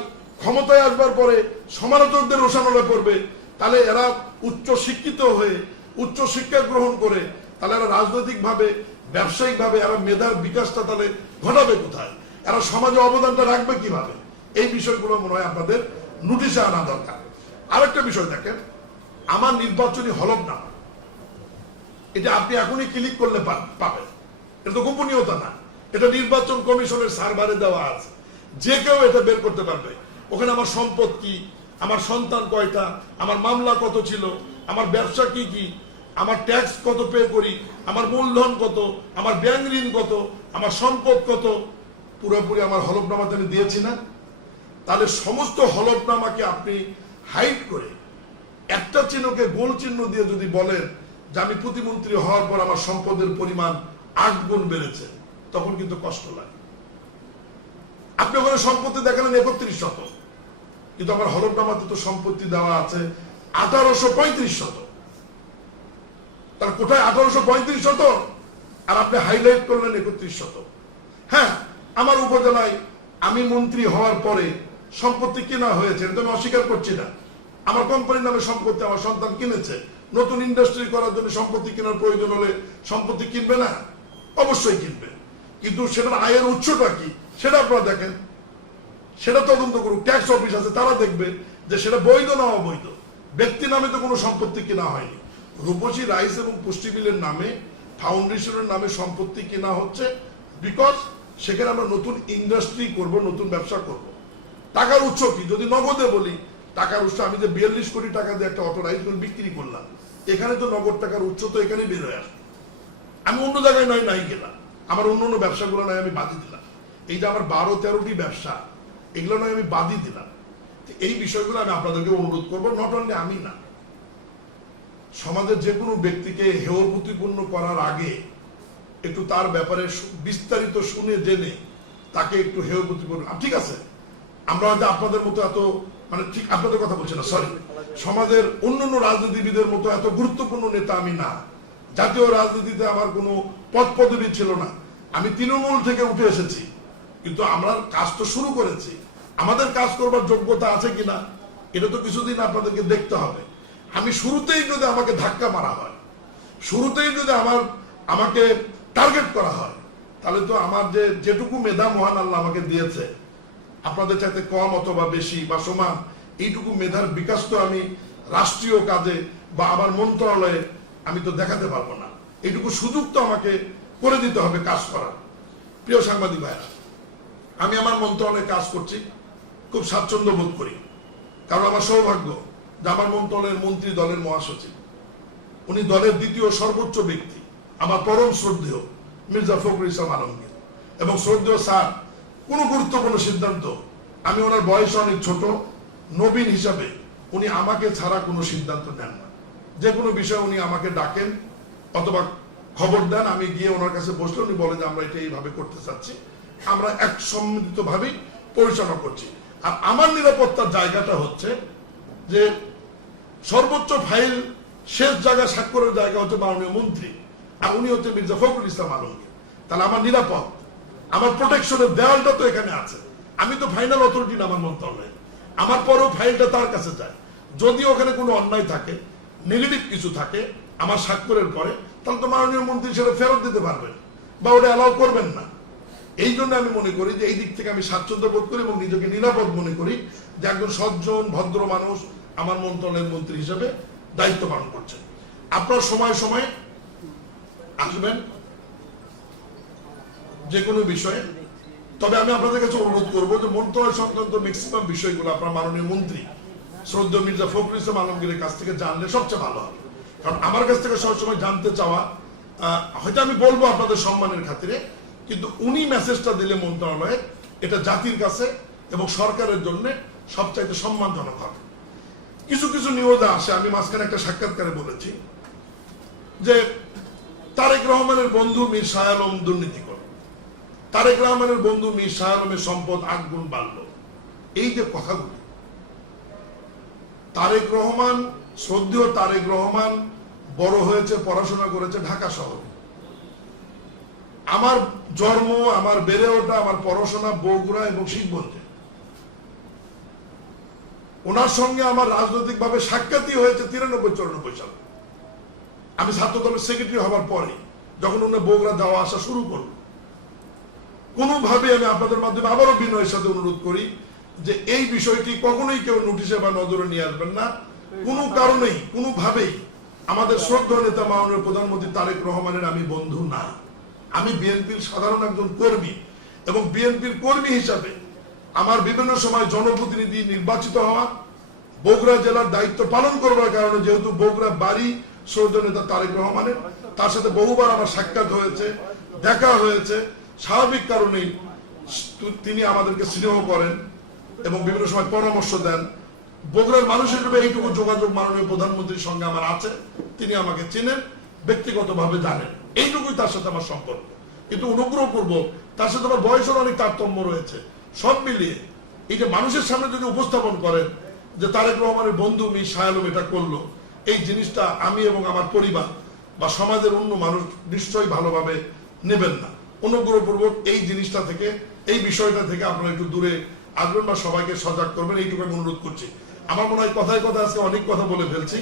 ক্ষমতায় আসবার পরে সমালোচকদের রোষানলে পড়বে, তাহলে এরা উচ্চ শিক্ষিত হয়ে উচ্চ শিক্ষা গ্রহণ করে তাহলে এরা রাজনৈতিক ভাবে ব্যবসায়িক ভাবে এরা মেধার বিকাশটা তাহলে ঘটাবে কোথায়, এরা সমাজে অবদানটা রাখবে কিভাবে? এই বিষয়গুলো মনে হয় আপনাদের নোটিশে আনা দরকার। আরেকটা বিষয় দেখেন, আমার নির্বাচনী হলফনামা, এটা আপনি এখনই ক্লিক করলে পাবেন, এটা তো গোপনীয়তা না, এটা নির্বাচন কমিশনের সার্ভারে দেওয়া আছে, যে কেউ এটা বের করতে পারবে। ওখানে আমার সম্পদ কি, আমার সন্তান কয়টা, আমার মামলা কত ছিল, আমার ব্যবসা কি কি, আমার ট্যাক্স কত পে করি, আমার মূলধন কত, আমার ব্যাংক ঋণ কত, আমার সম্পদ কত, পুরোপুরি আমার হলফনামাতে আমি দিয়েছি না? তাহলে সমস্ত হলফনামাকে আপনি হাইড করে একটা চিহ্নকে গোল চিহ্ন দিয়ে যদি বলেন যে আমি প্রতিমন্ত্রী হওয়ার পর আমার সম্পদের পরিমাণ 8 গুণ বেড়েছে, তখন কিন্তু কষ্ট লাগে। আপনি ওখানে সম্পত্তি দেখালেন 31 শতক, কিন্তু আমার হলফনামাতে তো সম্পত্তি দেওয়া আছে 1835 শতক। তার কোথায় 1835 শতক আর আপনি হাইলাইট করলেন 31 শতক? হ্যাঁ, আমার উপজেলায় আমি মন্ত্রী হওয়ার পরে সম্পত্তি কেনা হয়েছে, এটা আমি অস্বীকার করছি না। আমার কোম্পানির নামে সম্পত্তি আমার সন্তান কিনেছে, নতুন ইন্ডাস্ট্রি করার জন্য সম্পত্তি কেনার প্রয়োজন হলে সম্পত্তি কিনবে না? অবশ্যই কিনবে, কিন্তু সেটার আয়ের উৎসটা কি সেটা আপনারা দেখেন, সেটা তদন্ত করুক। ট্যাক্স অফিস আছে, তারা দেখবে যে সেটা বৈধ না অবৈধ। ব্যক্তি নামে তো কোনো সম্পত্তি কেনা হয়নি। রূপসী রাইস এবং পুষ্টি মিলের নামে, ফাউন্ডেশনের নামে সম্পত্তি কেনা হচ্ছে, বিকজ সেখানে আমরা নতুন ইন্ডাস্ট্রি করব, নতুন ব্যবসা করব। টাকার উৎস কি? যদি নগদে বলি, টাকার উৎস আমি যে 42 কোটি টাকা দিয়ে একটা অটো রাইস মিল বিক্রি করলাম, এখানে তো নগদ টাকার উৎস তো এখানেই বের হয়ে আসবে। আমি অন্য জায়গায় নাই গেলাম, আমার অন্য অন্য ব্যবসাগুলো নয় আমি বাদই দিলাম। এই যে আমার 12-13টি ব্যবসা, এগুলো নয় আমি বাদই দিলাম। এই বিষয়গুলো আমি আপনাদেরকে অনুরোধ করবো, নট অনলি আমি না, সমাজের যে কোনো ব্যক্তিকে হেয় প্রতিপন্ন করার আগে একটু তার ব্যাপারে বিস্তারিত শুনে জেনে তাকে একটু হেয় প্রতিপন্ন। ঠিক আছে, আমরা হয়তো আপনাদের মতো এত, মানে ঠিক আপনাদের কথা বলছি না, সরি, সমাজের অন্যান্য রাজনীতিবিদের মতো এত গুরুত্বপূর্ণ নেতা আমি না। জাতীয় রাজনীতিতে আমার কোনো পদ পদবি ছিল না, আমি তৃণমূল থেকে উঠে এসেছি, কিন্তু আমরা কাজ তো শুরু করেছি। আমাদের কাজ করবার যোগ্যতা আছে কিনা এটা তো কিছুদিন আপনাদেরকে দেখতে হবে। আমি শুরুতেই যদি আমাকে ধাক্কা মারা হয়, শুরুতেই যদি আমাকে টার্গেট করা হয়, তাহলে তো আমার যেটুকু মেধা মহান আল্লাহ আমাকে দিয়েছে, আপনাদের চাইতে কম অথবা বেশি বা সমান, এইটুকু মেধার বিকাশ তো আমি রাষ্ট্রীয় কাজে বা আমার মন্ত্রণালয়ে আমি তো দেখাতে পারবো না। এইটুকু সুযোগ তো আমাকে করে দিতে হবে কাজ করার। প্রিয় সাংবাদিক ভাইরা, আমি আমার মন্ত্রণালয়ে কাজ করছি, খুব স্বাচ্ছন্দ্য বোধ করি, কারণ আমার সৌভাগ্য যে আমার মন্ত্রণালয়ের মন্ত্রী দলের মহাসচিব, উনি দলের দ্বিতীয় সর্বোচ্চ ব্যক্তি, আমার পরম শ্রদ্ধেয় মির্জা ফখরুল ইসলাম আলমগীর। এবং শ্রদ্ধেয় স্যার কোনো গুরুত্বপূর্ণ সিদ্ধান্ত, আমি ওনার বয়স অনেক ছোট, নবীন হিসাবে উনি আমাকে ছাড়া কোনো সিদ্ধান্ত নেন না। যে কোনো বিষয়ে উনি আমাকে ডাকেন অথবা খবর দেন, আমি গিয়ে ওনার কাছে বসলে উনি বলেন যে আমরা এটা এইভাবে করতে চাচ্ছি, আমরা এক সম্মিলিত ভাবেই পরিচালনা করছি। আর আমার নিরাপত্তার জায়গাটা হচ্ছে যে সর্বোচ্চ ফাইল শেষ জায়গা স্বাক্ষরের জায়গা হচ্ছে মাননীয় মন্ত্রী, আর উনি হচ্ছে মির্জা ফখরুল ইসলাম আলমগীর। তাহলে আমার নিরাপদ, আমার প্রোটেকশনের দেওয়ালটা তো এখানে আছে। আমি তো ফাইনাল অথরিটি না আমার মন্ত্রণালয়ে, আমার পরেও ফাইলটা তার কাছে যায়। যদি ওখানে কোনো অন্যায় থাকে, নেগেটিভ কিছু থাকে আমার স্বাক্ষরের পরে, তাহলে তো মাননীয় মন্ত্রী সেটা ফেরত দিতে পারবেন বা ওটা অ্যালাউ করবেন না। এই জন্য আমি মনে করি যে এই দিক থেকে আমি স্বাচ্ছন্দ্য বোধ করি এবং নিজেকে নিরাপদ মনে করি যে একজন সজ্জন ভদ্র মানুষ আমার মন্ত্রণালয়ের মন্ত্রী হিসেবে দায়িত্ব পালন করছেন। আপনার সময় সময় আসবেন যে কোনো বিষয়ে, তবে আমি আপনাদের কাছে অনুরোধ করবো যে মন্ত্রণালয় সংক্রান্ত ম্যাক্সিমাম বিষয়গুলো আপনার মাননীয় মন্ত্রী শ্রদ্ধেয় মির্জা ফখরুল ইসলাম আলমগীরের কাছ থেকে জানলে সবচেয়ে ভালো হবে। কারণ আমার কাছ থেকে সবসময় জানতে চাওয়া, হয়তো আমি বলবো আপনাদের সম্মানের খাতিরে, কিন্তু উনি মেসেজটা দিলে মন্ত্রণালয়ে এটা জাতির কাছে এবং সরকারের জন্য সবচাইতে সম্মানজনক হবে। কিছু কিছু নিউজ আসে, আমি মাঝখানে একটা সাক্ষাৎকারে বলেছি যে তারেক রহমানের বন্ধু মীর শাহ আলম দুর্নীতি করে, তারেক রহমানের বন্ধু মীর শাহ আলমের সম্পদ 8 গুণ বাড়লো। এই যে কথাগুলো, তারেক রহমান, শ্রদ্ধেয় তারেক রহমান বড় হয়েছে, পড়াশোনা করেছে ঢাকা শহরে। আমার জন্ম, আমার বেড়ে ওঠা, আমার পড়াশোনা বগুড়া এবং শিবগঞ্জে। ওনার সঙ্গে আমার রাজনৈতিক ভাবে সাক্ষাৎই হয়েছে 93-94 সালে। আমি ছাত্র দলের সেক্রেটারি হবার পরে যখন উনি বগুড়া যাওয়া আসা শুরু করল, কোনোভাবে আমি আপনাদের মাধ্যমে আবারও বিনয়ের সাথে অনুরোধ করি যে এই বিষয়টি কখনোই কেউ নোটিশে বা নজরে নিয়ে আসবেন না। কোনো কারণেই, কোনোভাবেই আমাদের শ্রদ্ধেয় নেতা মাননীয় প্রধানমন্ত্রী তারেক রহমানের আমি বন্ধু না। আমি বিএনপির সাধারণ একজন কর্মী এবং বিএনপির কর্মী হিসাবে আমার বিভিন্ন সময় জনপ্রতিনিধি নির্বাচিত হওয়া, বগুড়া জেলার দায়িত্ব পালন করবার কারণে, যেহেতু বগুড়া বাড়ি শ্রদ্ধেয় নেতা তারেক রহমানের, তার সাথে বহুবার আমার সাক্ষাৎ হয়েছে, দেখা হয়েছে। স্বাভাবিক কারণেই তিনি আমাদেরকে স্নেহ করেন এবং বিভিন্ন সময় পরামর্শ দেন। বগুড়ার মানুষ হিসেবে এইটুকু যোগাযোগ মাননীয় প্রধানমন্ত্রীর সঙ্গে আমার আছে, তিনি আমাকে চেনেন, ব্যক্তিগতভাবে জানেন, এইটুকুই তার সাথে আমার সম্পর্ক। কিন্তু অনুগ্রহ করবো, তার সাথে আমার বয়সের অনেক তারতম্য রয়েছে। সব মিলিয়ে এই যে মানুষের সামনে যদি উপস্থাপন করেন যে তারেক রহমানের বন্ধু মীর শাহ আলম এটা করলো, এই জিনিসটা আমি এবং আমার পরিবার বা সমাজের অন্য মানুষ নিশ্চয়ই ভালোভাবে নেবেন না। অনুগ্রহপূর্বক এই জিনিসটা থেকে, এই বিষয়টা থেকে আপনারা একটু দূরে আসবেন বা সবাইকে সজাগ করবেন, এইটুকু আমি অনুরোধ করছি। আমার মনে হয় কথায় কথা আজকে অনেক কথা বলে ফেলছি,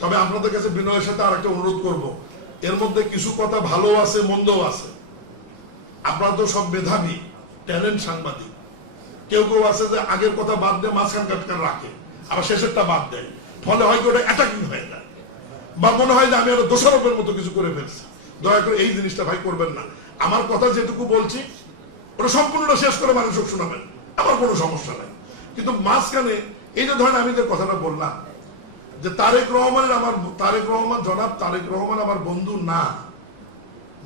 তবে আপনাদের কাছে বিনয়ের সাথে আর একটা অনুরোধ করবো, এর মধ্যে কিছু কথা ভালো আছে, মন্দও আছে। আপনারা তো সব মেধাবী ট্যালেন্ট সাংবাদিক, কেউ কেউ আছে যে আগের কথা বাদ দিয়ে মাঝখান কাটকান রাখে, আবার শেষেরটা বাদ দেয়, ফলে হয়তো ওটা অ্যাটাকিং হয়ে যায় বা মনে হয় যে আমি আরো দোষারোপের মতো কিছু করে ফেলছি। দয়া করে এই জিনিসটা ভাই করবেন না। আমার কথা যেটুকু বলছি ওটা সম্পূর্ণটা শেষ করে মানুষকে শোনাবেন, আমার কোনো সমস্যা নাই। কিন্তু মাঝখানে এই যে ধরেন আমি যে কথাটা বললাম যে জনাব তারেক রহমান আমার বন্ধু না,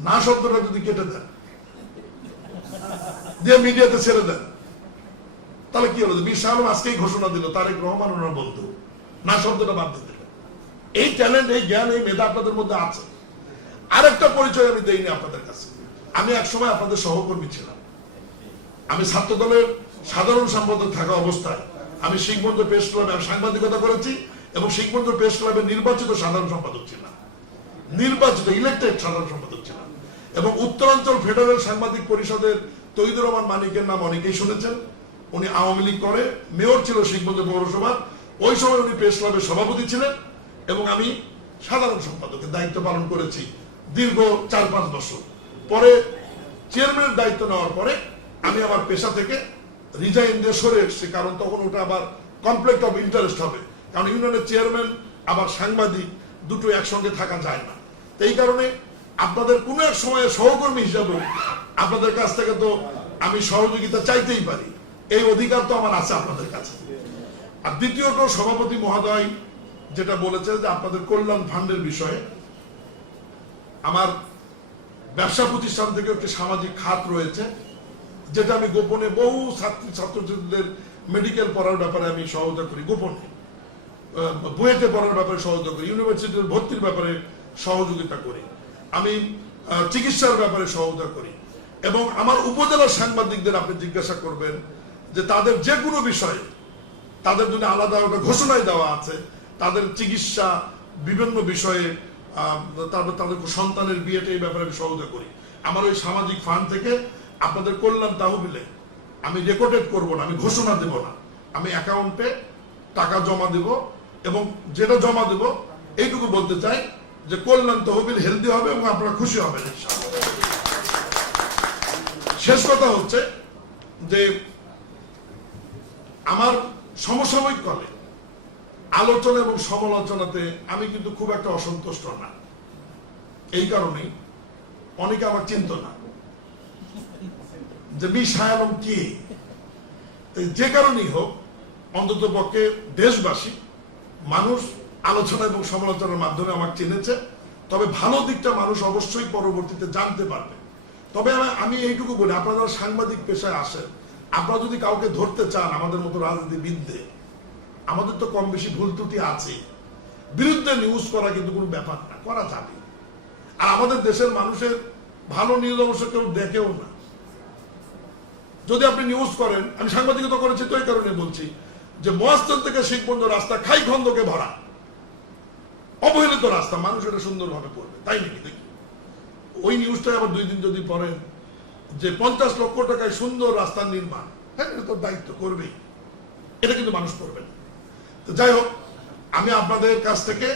না শব্দটা যদি কেটে দেন দিয়ে মিডিয়াতে ছেড়ে দেন, তাহলে কি হলো? মীর শাহ আলম আজকেই ঘোষণা দিল তারেক রহমান ওনার বন্ধু, না শব্দটা বাদ দিতে। এই ট্যালেন্ট, এই জ্ঞান, এই মেধা আপনাদের মধ্যে আছে। আরেকটা পরিচয় আমি দেইনি আপনাদের কাছে। আমি একসময় আপনাদের সহকর্মী ছিলাম। আমি ছাত্র দলের সাধারণ সম্পাদক থাকা অবস্থায় আমি শিখবন্ধু প্রেস ক্লাবে সাংবাদিকতা করেছি এবং শিখবন্ধু প্রেস ক্লাবের নির্বাচিত সাধারণ সম্পাদক ছিলাম, নির্বাচিত ইলেক্টেড সাধারণ সম্পাদক ছিলাম। এবং উত্তরাঞ্চল ফেডারেল সাংবাদিক পরিষদের তৈয়দুর রহমান মানিকের নাম অনেকেই শুনেছেন। উনি আওয়ামী লীগ করে মেয়র ছিল শিখবন্ধু পৌরসভার। ওই সময় উনি প্রেস ক্লাবের সভাপতি ছিলেন এবং আমি সাধারণ সম্পাদকের দায়িত্ব পালন করেছি দীর্ঘ 4-5 বছর। পরে চেয়ারম্যানের দায়িত্ব নেওয়ার পরে আমি আমার পেশা থেকে রিজাইন দিয়ে সরে এসেছি, কারণ তখন ওটা আবার কনফ্লিক্ট অফ ইন্টারেস্ট হবে। কারণ ইউনিয়নের চেয়ারম্যান আবার সাংবাদিক, দুটো একসঙ্গে থাকা যায় না। তো এই কারণে আপনাদের কোনো এক সময়ে সহকর্মী হিসাবে আপনাদের কাছ থেকে তো আমি সহযোগিতা চাইতেই পারি, এই অধিকার তো আমার আছে আপনাদের কাছে। আর দ্বিতীয়ত, সভাপতি মহোদয় যেটা বলেছে যে আপনাদের কল্যাণ ফান্ডের বিষয়ে, আমার ব্যবসা প্রতিষ্ঠান থেকে একটি সামাজিক খাত রয়েছে, যেটা আমি গোপনে বহু ছাত্রছাত্রীদের মেডিকেল পড়ার ব্যাপারে আমি সহায়তা করি, গোপনে বুয়েটে পড়ার ব্যাপারে সহায়তা করি, ইউনিভার্সিটির ভর্তির ব্যাপারে সহযোগিতা করি, আমি চিকিৎসার ব্যাপারে সহায়তা করি। এবং আমার উপজেলার সাংবাদিকদের আপনি জিজ্ঞাসা করবেন যে তাদের যে কোনো বিষয়ে তাদের জন্য আলাদা একটা ঘোষণায় দেওয়া আছে, তাদের চিকিৎসা বিভিন্ন বিষয়ে, তারপর তাদের সন্তানের বিয়েটা, এই ব্যাপারে আমি সহায়তা করি। আমার ওই সামাজিক ফান্ড থেকে আপনাদের কল্যাণ তহবিলে আমি রেকর্ডেড করব না, আমি ঘোষণা দেব না, আমি অ্যাকাউন্টে টাকা জমা দেব এবং যেটা জমা দেব এইটুকু বলতে চাই যে কল্যাণ তহবিল হেলদি হবে এবং আপনারা খুশি হবেন ইনশাআল্লাহ। শেষ কথা হচ্ছে যে আমার সমসাময়িক কালে আলোচনা এবং সমালোচনাতে আমি কিন্তু খুব একটা অসন্তুষ্ট না। এই কারণেই অনেকে আমার চিন্তা না যে মীর শাহ আলম কি। যে কারণেই হোক, অন্তত পক্ষে দেশবাসী, মানুষ আলোচনা এবং সমালোচনার মাধ্যমে আমাকে চিনেছে। তবে ভালো দিকটা মানুষ অবশ্যই পরবর্তীতে জানতে পারবে। তবে আমি এইটুকু বলি, আপনারা সাংবাদিক পেশায় আসেন, আপনারা যদি কাউকে ধরতে চান আমাদের মতো রাজনীতিবিদদের, আমাদের তো কম বেশি ভুল ত্রুটি আছে, বিরুদ্ধে নিউজ করা কিন্তু কোনো ব্যাপার না, করা যাবে। আর আমাদের দেশের মানুষের ভালো নিউজ অবশ্য কেউ দেখেও না। যদি আপনি নিউজ করেন, আমি সাংবাদিকতা করেছি তো এই কারণে বলছি যে মহাস্থান থেকে শিখবন্ধু রাস্তা খাই খন্দকে ভরা, অবহেলিত রাস্তা, মানুষ এটা সুন্দরভাবে পড়বে, তাই নাকি? দেখি ওই নিউজটা আবার 2 দিন যদি পড়েন যে 50 লক্ষ টাকায় সুন্দর রাস্তার নির্মাণ, হ্যাঁ এটা তো দায়িত্ব করবেই, এটা কিন্তু মানুষ করবে না। তো যাই হোক, আমি আপনাদের কাছ থেকে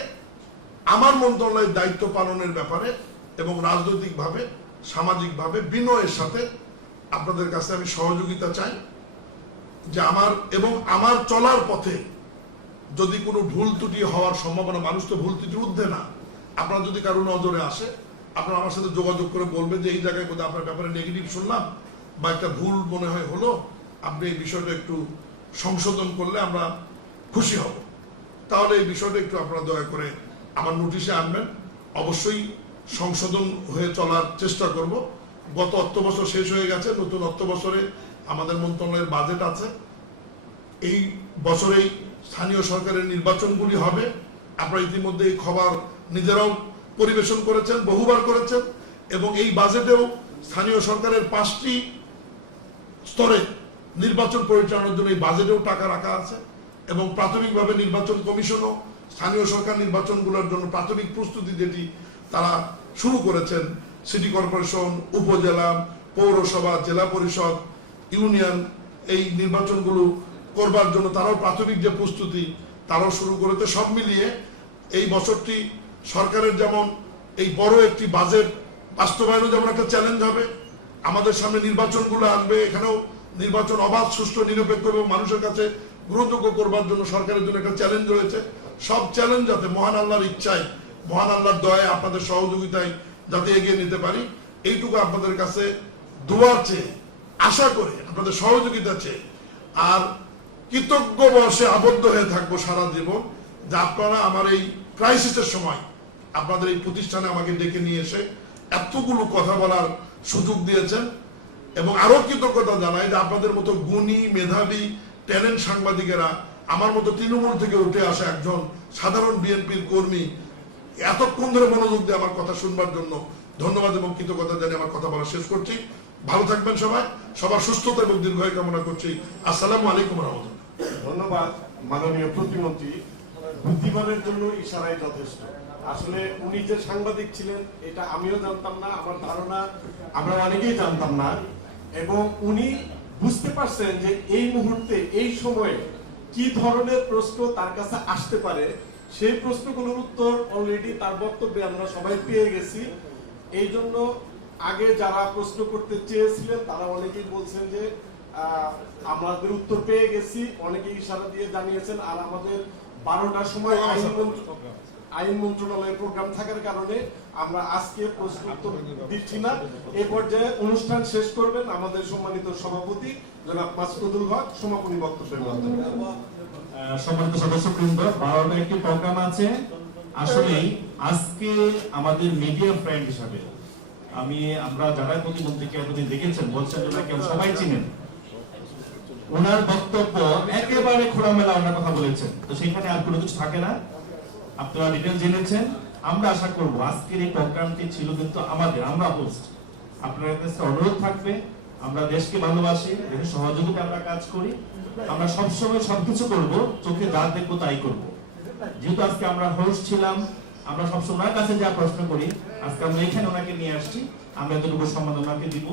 আমার মন্ত্রণালয়ের দায়িত্ব পালনের ব্যাপারে এবং রাজনৈতিকভাবে, সামাজিকভাবে বিনয়ের সাথে আপনাদের কাছে আমি সহযোগিতা চাই। যে আমার চলার পথে যদি কোনো ভুল ত্রুটি হওয়ার সম্ভাবনা, মানুষ তো ভুল ত্রুটির ঊর্ধ্বে না, আপনার যদি কারো নজরে আসে, আপনারা আমার সাথে যোগাযোগ করে বলবেন যে এই জায়গায় কোথাও আপনার ব্যাপারে নেগেটিভ শুনলাম বা একটা ভুল মনে হয় হলো, আপনি এই বিষয়টা একটু সংশোধন করলে আমরা খুশি হব। তাহলে এই বিষয়টা একটু আপনারা দয়া করে আমার নোটিশে আনবেন। অবশ্যই সংশোধন হয়ে চলার চেষ্টা করব। গত অর্থ বছর শেষ হয়ে গেছে, নতুন অর্থ বছরে আমাদের মন্ত্রণালয়ের বাজেট আছে। এই বছরেই স্থানীয় সরকারের নির্বাচনগুলি হবে। আপনারা ইতিমধ্যে এই খবর নিজেরাও পরিবেশন করেছেন, বহুবার করেছেন। এবং এই বাজেটেও স্থানীয় সরকারের 5টি স্তরে নির্বাচন পরিচালনার জন্য এই বাজেটেও টাকা রাখা আছে। এবং প্রাথমিকভাবে নির্বাচন কমিশনও স্থানীয় সরকার নির্বাচনগুলোর জন্য প্রাথমিক প্রস্তুতি যেটি তারা শুরু করেছেন, সিটি কর্পোরেশন, উপজেলা, পৌরসভা, জেলা পরিষদ, ইউনিয়ন, এই নির্বাচনগুলো করবার জন্য তারাও প্রাথমিক যে প্রস্তুতি তারাও শুরু করেছে। সব মিলিয়ে এই বছরটি সরকারের যেমন এই বড় একটি বাজেট বাস্তবায়নও যেমন একটা চ্যালেঞ্জ হবে, আমাদের সামনে নির্বাচনগুলো আসবে, এখানেও নির্বাচন অবাধ, সুষ্ঠু, নিরপেক্ষ এবং মানুষের কাছে গ্রহণযোগ্য করবার জন্য সরকারের জন্য একটা চ্যালেঞ্জ রয়েছে। সব চ্যালেঞ্জ যাতে মহান আল্লাহর ইচ্ছায়, মহান আল্লাহর দয়ায়, আপনাদের সহযোগিতায় যাতে এগিয়ে নিতে পারি, এইটুকু আপনাদের কাছে দোয়া চেয়ে, আশা করে, আপনাদের সহযোগিতা চেয়ে, আর কৃতজ্ঞ বর্ষে আবদ্ধ হয়ে থাকবো সারা জীবন যে আপনারা আমার এই ক্রাইসিসের সময় আপনাদের এই প্রতিষ্ঠানে আমাকে ডেকে নিয়ে এসে এতগুলো কথা বলার সুযোগ দিয়েছেন। এবং আরো কৃতজ্ঞতা জানাই যে আপনাদের মতো গুণী মেধাবী ট্যালেন্ট সাংবাদিকেরা, আমার মতো তৃণমূল থেকে উঠে আসা একজন সাধারণ বিএনপির কর্মী এতক্ষণ ধরে মনোযোগ দিয়ে আমার কথা শুনবার জন্য ধন্যবাদ এবং কৃতজ্ঞতা জানিয়ে আমার কথা বলা শেষ করছি। ভালো থাকবেন সবাই, সবার সুস্থতা এবং দীর্ঘায়ু কামনা করছি। আসসালামু আলাইকুম রহমতুল্লাহ। ধন্যবাদ মাননীয় প্রতিমন্ত্রী। বুদ্ধিমানের জন্য ইশারাই যথেষ্ট। আসলে উনি যে সাংবাদিক ছিলেন এটা আমিও জানতাম না, আমার ধারণা আমরা অনেকেই জানতাম না, এবং উনি বুঝতে পারছেন যে এই মুহূর্তে এই সময়ে কি ধরনের প্রশ্ন তার কাছে আসতে পারে। সেই প্রশ্নগুলোর উত্তর অলরেডি তার বক্তব্যে আমরা সবাই পেয়ে গেছি। এই জন্য আগে যারা প্রশ্ন করতে চেয়েছিলেন তারা অনেকেই বলছেন যে আমাদের উত্তর পেয়ে গেছি, অনেকেই ইশারা দিয়ে জানিয়েছেন। আর আমাদের 12টার সময় আইন মন্ত্রণালয়ের প্রোগ্রাম থাকার কারণে আমরা আজকে প্রশ্ন উত্তর দিচ্ছি না। এই পর্যায়ে অনুষ্ঠান শেষ করবেন আমাদের সম্মানিত সভাপতি জনাব মাসুদুল হক সমাপনী বক্তব্যের মাধ্যমে। সম্মানিত সদস্যবৃন্দ, 12টার একটি প্রোগ্রাম আছে। আসলেই আজকে আমাদের মিডিয়া ফ্রেন্ড হিসাবে আমরা যারা প্রতিমন্ত্রীকে এতদিন দেখেছেন বলছেন ওনাকে সবাই চিনেন, ওনার বক্তব্য একেবারে খোলামেলা ওনার কথা বলেছেন, তো সেখানে আর কোনো কিছু থাকে না। আপনারা ডিটেইলস জেনেছেন। আমরা আশা করব আজকের এই প্রোগ্রামটি ছিল কিন্তু আমরা হোস্ট, আপনাদের কাছে অনুরোধ থাকবে, আমরা দেশকে ভালোবাসি, দেশের সহযোগিতা আমরা কাজ করি, আমরা সবসময় সবকিছু করব, চোখে যা দেখবো তাই করব। যেহেতু আজকে আমরা হোস্ট ছিলাম, আমরা সবসময় ওনার কাছে যা প্রশ্ন করি, আজকে আমরা এখানে ওনাকে নিয়ে আসছি, আমরা এতটুকু সম্মান ওনাকে দিব।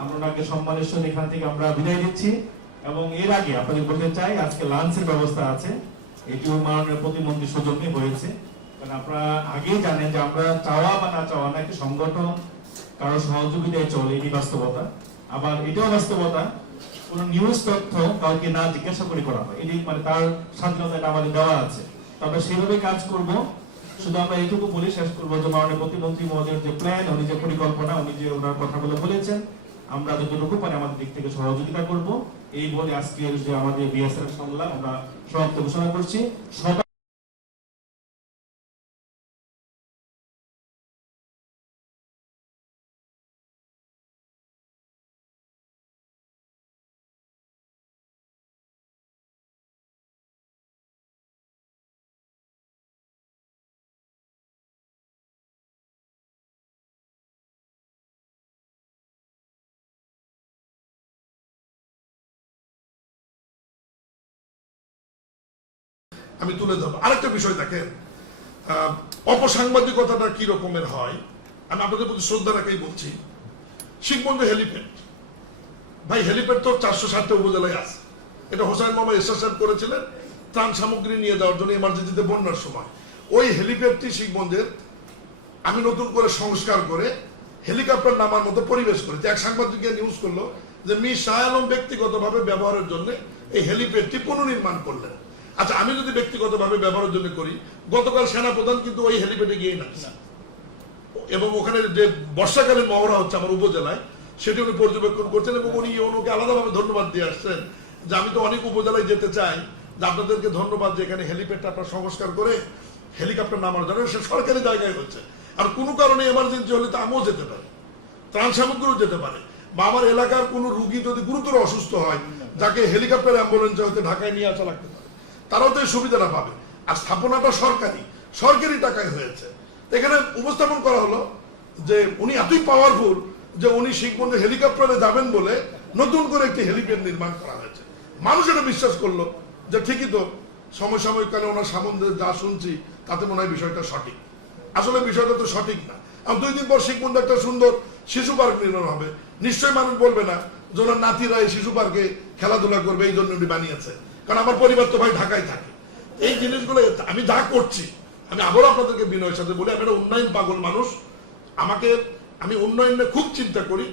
আমরা ওনাকে সম্মানের সঙ্গে এখান থেকে আমরা বিদায় দিচ্ছি। এবং এর আগে আপনাদের বলতে চাই আজকে লাঞ্চের ব্যবস্থা আছে, এটিও মাননীয় প্রতিমন্ত্রী সুযোগে হয়েছে। কারণ আপনারা আগেই জানেন যে আমরা চাওয়া বা না চাওয়া না একটি সংগঠন কারো সহযোগিতায় চলে, এটি বাস্তবতা। আবার এটাও বাস্তবতা কোন নিউজ তথ্য কাউকে না জিজ্ঞাসা করে করা হয়, এটি মানে তার স্বাধীনতা আমাদের দেওয়া আছে, তবে সেভাবে কাজ করব। শুধু আমরা এইটুকু বলে শেষ করবো যে মাননীয় প্রতিমন্ত্রী মহোদয়ের যে প্ল্যান, উনি যে পরিকল্পনা, উনি যে ওনার কথাগুলো বলেছেন, আমরা যতটুকু পারি আমাদের দিক থেকে সহযোগিতা করব। এই বলে আজকের যে আমাদের বিএসএফ সংলাপ আমরা সমাপ্ত ঘোষণা করছি। সবাই আমি তুলে ধরবো আরেকটা বিষয়। দেখেন অপসাংবাদিকতাটা কি রকমের হয়, আমি আপনাদের প্রতি শ্রদ্ধা রাখাই বলছি। শিখবন্ধু হেলিপ্যাড, ভাই হেলিপ্যাড তো 460টা উপজেলায় আছে। এটা হোসাইন মামা এরশাদ সাহেব করেছিলেন ত্রাণ সামগ্রী নিয়ে যাওয়ার জন্য এমার্জেন্সিতে বন্যার সময়। ওই হেলিপ্যাডটি শিখবন্ধের আমি নতুন করে সংস্কার করে হেলিকপ্টার নামার মতো পরিবেশ করেছি। এক সাংবাদিক নিউজ করলো যে মি শাহ আলম ব্যক্তিগতভাবে ব্যবহারের জন্য এই হেলিপ্যাডটি পুনর্নির্মাণ করলেন। আচ্ছা, আমি যদি ব্যক্তিগতভাবে ব্যবহারের জন্য করি, গতকাল সেনাপ্রধান কিন্তু ওই হেলিপ্যাডে গিয়ে নামছে, এবং ওখানে যে বর্ষাকালীন মহড়া হচ্ছে আমার উপজেলায় সেটি উনি পর্যবেক্ষণ করছেন, এবং উনি ওনাকে আলাদাভাবে ধন্যবাদ দিয়ে আসছেন যে আমি তো অনেক উপজেলায় যেতে চাই, যে আপনাদেরকে ধন্যবাদ যে এখানে হেলিপ্যাডটা আপনার সংস্কার করে হেলিকপ্টার নামার জন্য সে সরকারি জায়গায় হচ্ছে। আর কোনো কারণে এমার্জেন্সি হলে তো আমিও যেতে পারি, ত্রাণ সামগ্রীও যেতে পারে, বা আমার এলাকার কোনো রুগী যদি গুরুতর অসুস্থ হয় যাকে হেলিকপ্টার অ্যাম্বুলেন্সে হয়তো ঢাকায় নিয়ে আসা লাগতে পারে, তারাও তো এই সুবিধাটা পাবে। আর স্থাপনাটা সরকারি টাকায় হয়েছে। এখানে উপস্থাপন করা হলো যে উনি এতই পাওয়ারফুল যে উনি শিখবন্ধু হেলিকপ্টারে যাবেন বলে নতুন করে একটি হেলিপ্যাড নির্মাণ করা হয়েছে। মানুষ এটা বিশ্বাস করলো যে ঠিকই তো, সমসাময়িককালে ওনার সম্বন্ধে যা শুনছি তাতে মনে হয় বিষয়টা সঠিক। আসলে বিষয়টা তো সঠিক না। 2 দিন পর শিখবন্ধু একটা সুন্দর শিশু পার্ক নির্মাণ হবে, নিশ্চয়ই মানুষ বলবে না যে ওনার নাতিরা এই শিশু পার্কে খেলাধুলা করবে এই জন্য উনি বানিয়েছে, কারণ আমার পরিবার তো ভাই ঢাকায় থাকে। এই জিনিসগুলো আমি যা করছি, আমি আবারও আপনাদেরকে বিনয়ের সাথে বলি, আমি একটা উন্নয়ন পাগল মানুষ। আমি উন্নয়নে খুব চিন্তা করি,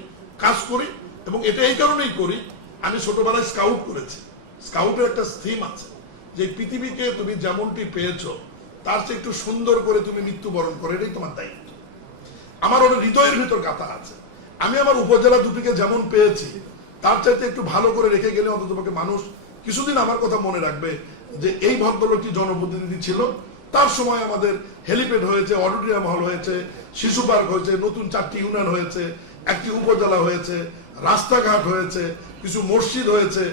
কাজ করি, এবং এটা এই কারণেই করি, আমি ছোটবেলায় স্কাউট করেছি। স্কাউটের একটা থিম আছে যে পৃথিবীকে তুমি যেমনটি পেয়েছো তার চেয়ে একটু সুন্দর করে তুমি মৃত্যুবরণ করো, এটাই তোমার দায়িত্ব। আমার ওটা হৃদয়ের ভিতর গাথা আছে। আমি আমার উপজেলা দুটিকে যেমন পেয়েছি তার চাইতে একটু ভালো করে রেখে গেলে অন্তত মানুষ কিছুদিন আমার কথা মনে রাখবে যে এই ভদ্রলোকটি জনপ্রতিনিধি ছিল। তার সময় আমাদের হেলিপ্যাড হয়েছে, অডিটোরিয়াম হল হয়েছে, শিশু পার্ক হয়েছে, নতুন 4টি ইউনিয়ন হয়েছে, একটি উপজেলা হয়েছে, রাস্তাঘাট হয়েছে, কিছু মসজিদ হয়েছে,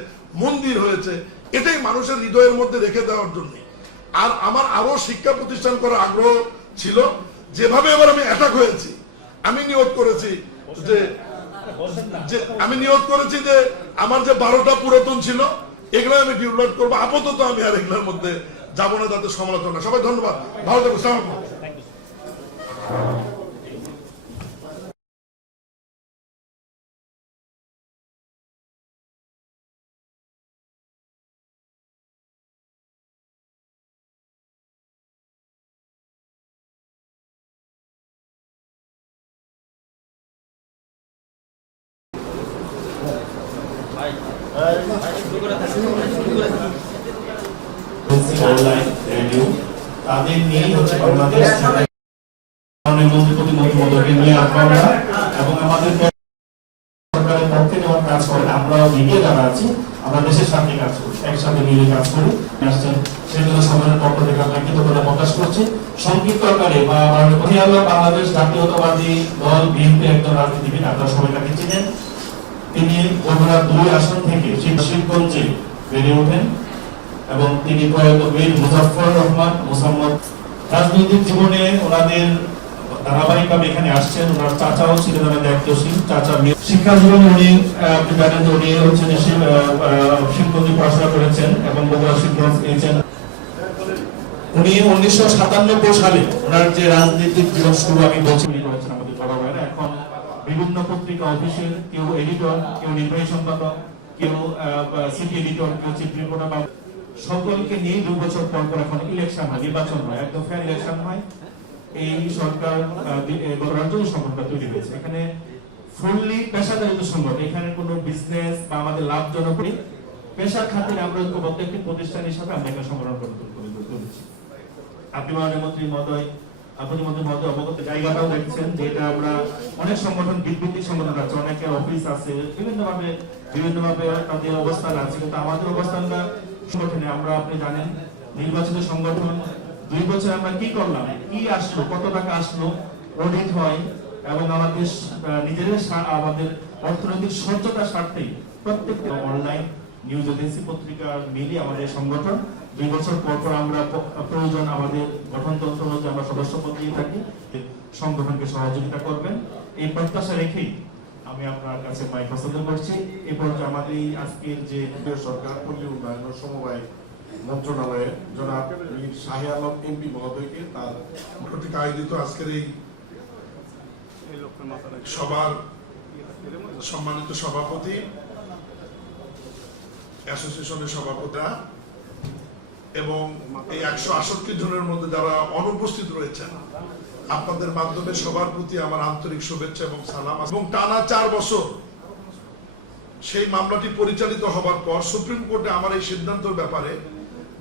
মন্দির হয়েছে। এটাই মানুষের হৃদয়ের মধ্যে রেখে দেওয়ার জন্য। আর আমার আরো শিক্ষা প্রতিষ্ঠান করার আগ্রহ ছিল। যেভাবে এবার আমি অ্যাটাক হয়েছি, আমি নিয়োগ করেছি যে আমার যে 12টা পুরাতন ছিল এগুলো আমি ডেভেলপ করবো। আপাতত আমি আর এগুলোর মধ্যে যাবো না, তাদের সমালোচনা। সবাই ধন্যবাদ, ভালো থাকবো। আসসালামু আলাইকুম। অনলাইন রেডিও তাদের নিয়ে হচ্ছে বাংলাদেশ প্রতিমন্ত্রী মহোদয়কে নিয়ে আমরা এবং আমাদের সরকারের পক্ষে যেমন কাজ করেন, আমরা মিডিয়া যারা আছি আমরা দেশের সাথে কাজ করি, একসাথে মিলে কাজ করি আসছেন। সেই জন্য সরকারের পক্ষ থেকে আমরা কৃতজ্ঞতা প্রকাশ করছি। সংক্ষিপ্ত আকারে বাংলাদেশ জাতীয়তাবাদী দল বিএনপি একজন রাজনীতিবিদ, আপনারা সবাই তাকে চিনেন। তিনি বগুড়া 2 আসন থেকে শিবগঞ্জে বেড়ে ওঠেন এবং তিনি প্রয়াত বীর মুজাফফর রহমান মোসাম্মদ। রাজনৈতিক জীবনে ওনাদের ধারাবাহিকভাবে এখানে আসছেন। ওনার চাচাও ছিলেন ওনার দায়িত্বশীল চাচা। শিক্ষা জীবনে উনি জানেন যে উনি হচ্ছেন শিবগঞ্জে পড়াশোনা করেছেন এবং বগুড়া শিবগঞ্জ গিয়েছেন। উনি 1997 সালে ওনার যে রাজনৈতিক জীবন শুরু আমি বলছি করেছেন আমাদের বড় ভাইরা। এখন বিভিন্ন পত্রিকা অফিসের কেউ এডিটর, কেউ নির্বাহী সম্পাদক, কেউ সিটি এডিটর, কেউ চিফ রিপোর্টার, সকলকে নিয়ে 2 বছর পর পর এখন ইলেকশন হয়, নির্বাচন হয়, একদম ফেয়ার ইলেকশন হয়। এই সরকার রাজনৈতিক সংগঠনটা তৈরি হয়েছে। এখানে ফুললি পেশাদারিত সংগঠন, এখানে কোনো বিজনেস বা আমাদের লাভজনক পেশার খাতিরে আমরা ঐক্যবদ্ধ একটি প্রতিষ্ঠান হিসাবে আমরা এখানে সংগঠন করেছি। আপনি মাননীয় মন্ত্রী মহোদয় প্রতিমন্ত্রী মহোদয় অবগত জায়গাটাও দেখছেন, যেটা আমরা অনেক সংগঠন ভিত্তিক সংগঠন আছে, অনেকের অফিস আছে, বিভিন্নভাবে তাদের অবস্থান আছে, কিন্তু আমাদের অবস্থানটা সংগঠনে আমরা আপনি জানেন নির্বাচিত সংগঠন 2 বছর আমরা কি করলাম, কি আসলো, কত টাকা আসলো, অডিট হয় এবং আমাদের নিজেদের আমাদের অর্থনৈতিক সচ্ছলতার স্বার্থেই প্রত্যেকটা অনলাইন নিউজ এজেন্সি পত্রিকা মিলিয়ে আমাদের সংগঠন 2 বছর পর পর আমরা প্রয়োজন আমাদের গঠনতন্ত্র অনুযায়ী আমরা সদস্যপদ দিয়ে থাকি। সংগঠনকে সহযোগিতা করবেন এই প্রত্যাশা রেখেই আমি আপনার কাছে মাইক হস্তান্তর করছি। এরপর আমাদের এই আজকের যে সরকার পল্লী উন্নয়ন ও সমবায় মন্ত্রণালয়ের জনাব মীর শাহে আলম এমপি মহোদয়কে তার কর্তৃক আয়োজিত আজকের এই সবার সম্মানিত সভাপতি, অ্যাসোসিয়েশনের সভাপতিরা এবং এই 168 জনের মধ্যে যারা অনুপস্থিত রয়েছেন, আপনাদের মাধ্যমে সবার প্রতি আমার আন্তরিক শুভেচ্ছা এবং সালাম। এবং টানা 4 বছর সেই মামলাটি পরিচালিত হবার পর সুপ্রিম কোর্টে আমার এই সিদ্ধান্তের ব্যাপারে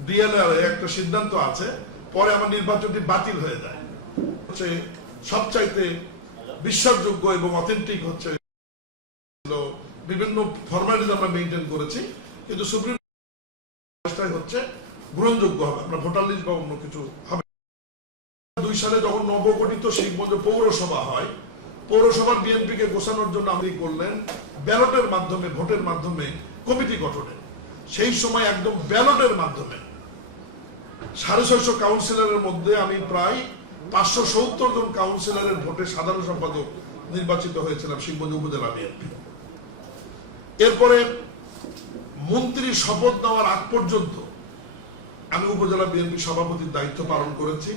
ডিএলআর একটা সিদ্ধান্ত আছে, পরে আমার নির্বাচনটি বাতিল হয়ে যায়। সবচাইতে বিশ্বাসযোগ্য এবং অথেন্টিক হচ্ছে বিভিন্ন ফরম্যালিটি আমরা মেইনটেইন করেছি, কিন্তু সুপ্রিম হচ্ছে গ্রহণযোগ্য হবে, আমরা ভোটার লিস্ট বা অন্য কিছু হবে। 2 সালে যখন নবগঠিত শিবগঞ্জ পৌরসভা হয়, পৌরসভার বিএনপিকে গোছানোর জন্য আপনি করলেন ব্যালটের মাধ্যমে, ভোটের মাধ্যমে কমিটি গঠনে। সেই সময় একদম ব্যালটের মাধ্যমে 650 কাউন্সিলরের মধ্যে আমি প্রায় 570 জন কাউন্সিলরের ভোটে সাধারণ সম্পাদক নির্বাচিত হয়েছিলাম শিবগঞ্জ উপজেলা বিএনপি। এরপরে মন্ত্রী শপথ নেওয়ার আগ পর্যন্ত আমি উপজেলা বিএনপি সভাপতির দায়িত্ব পালন করেছি।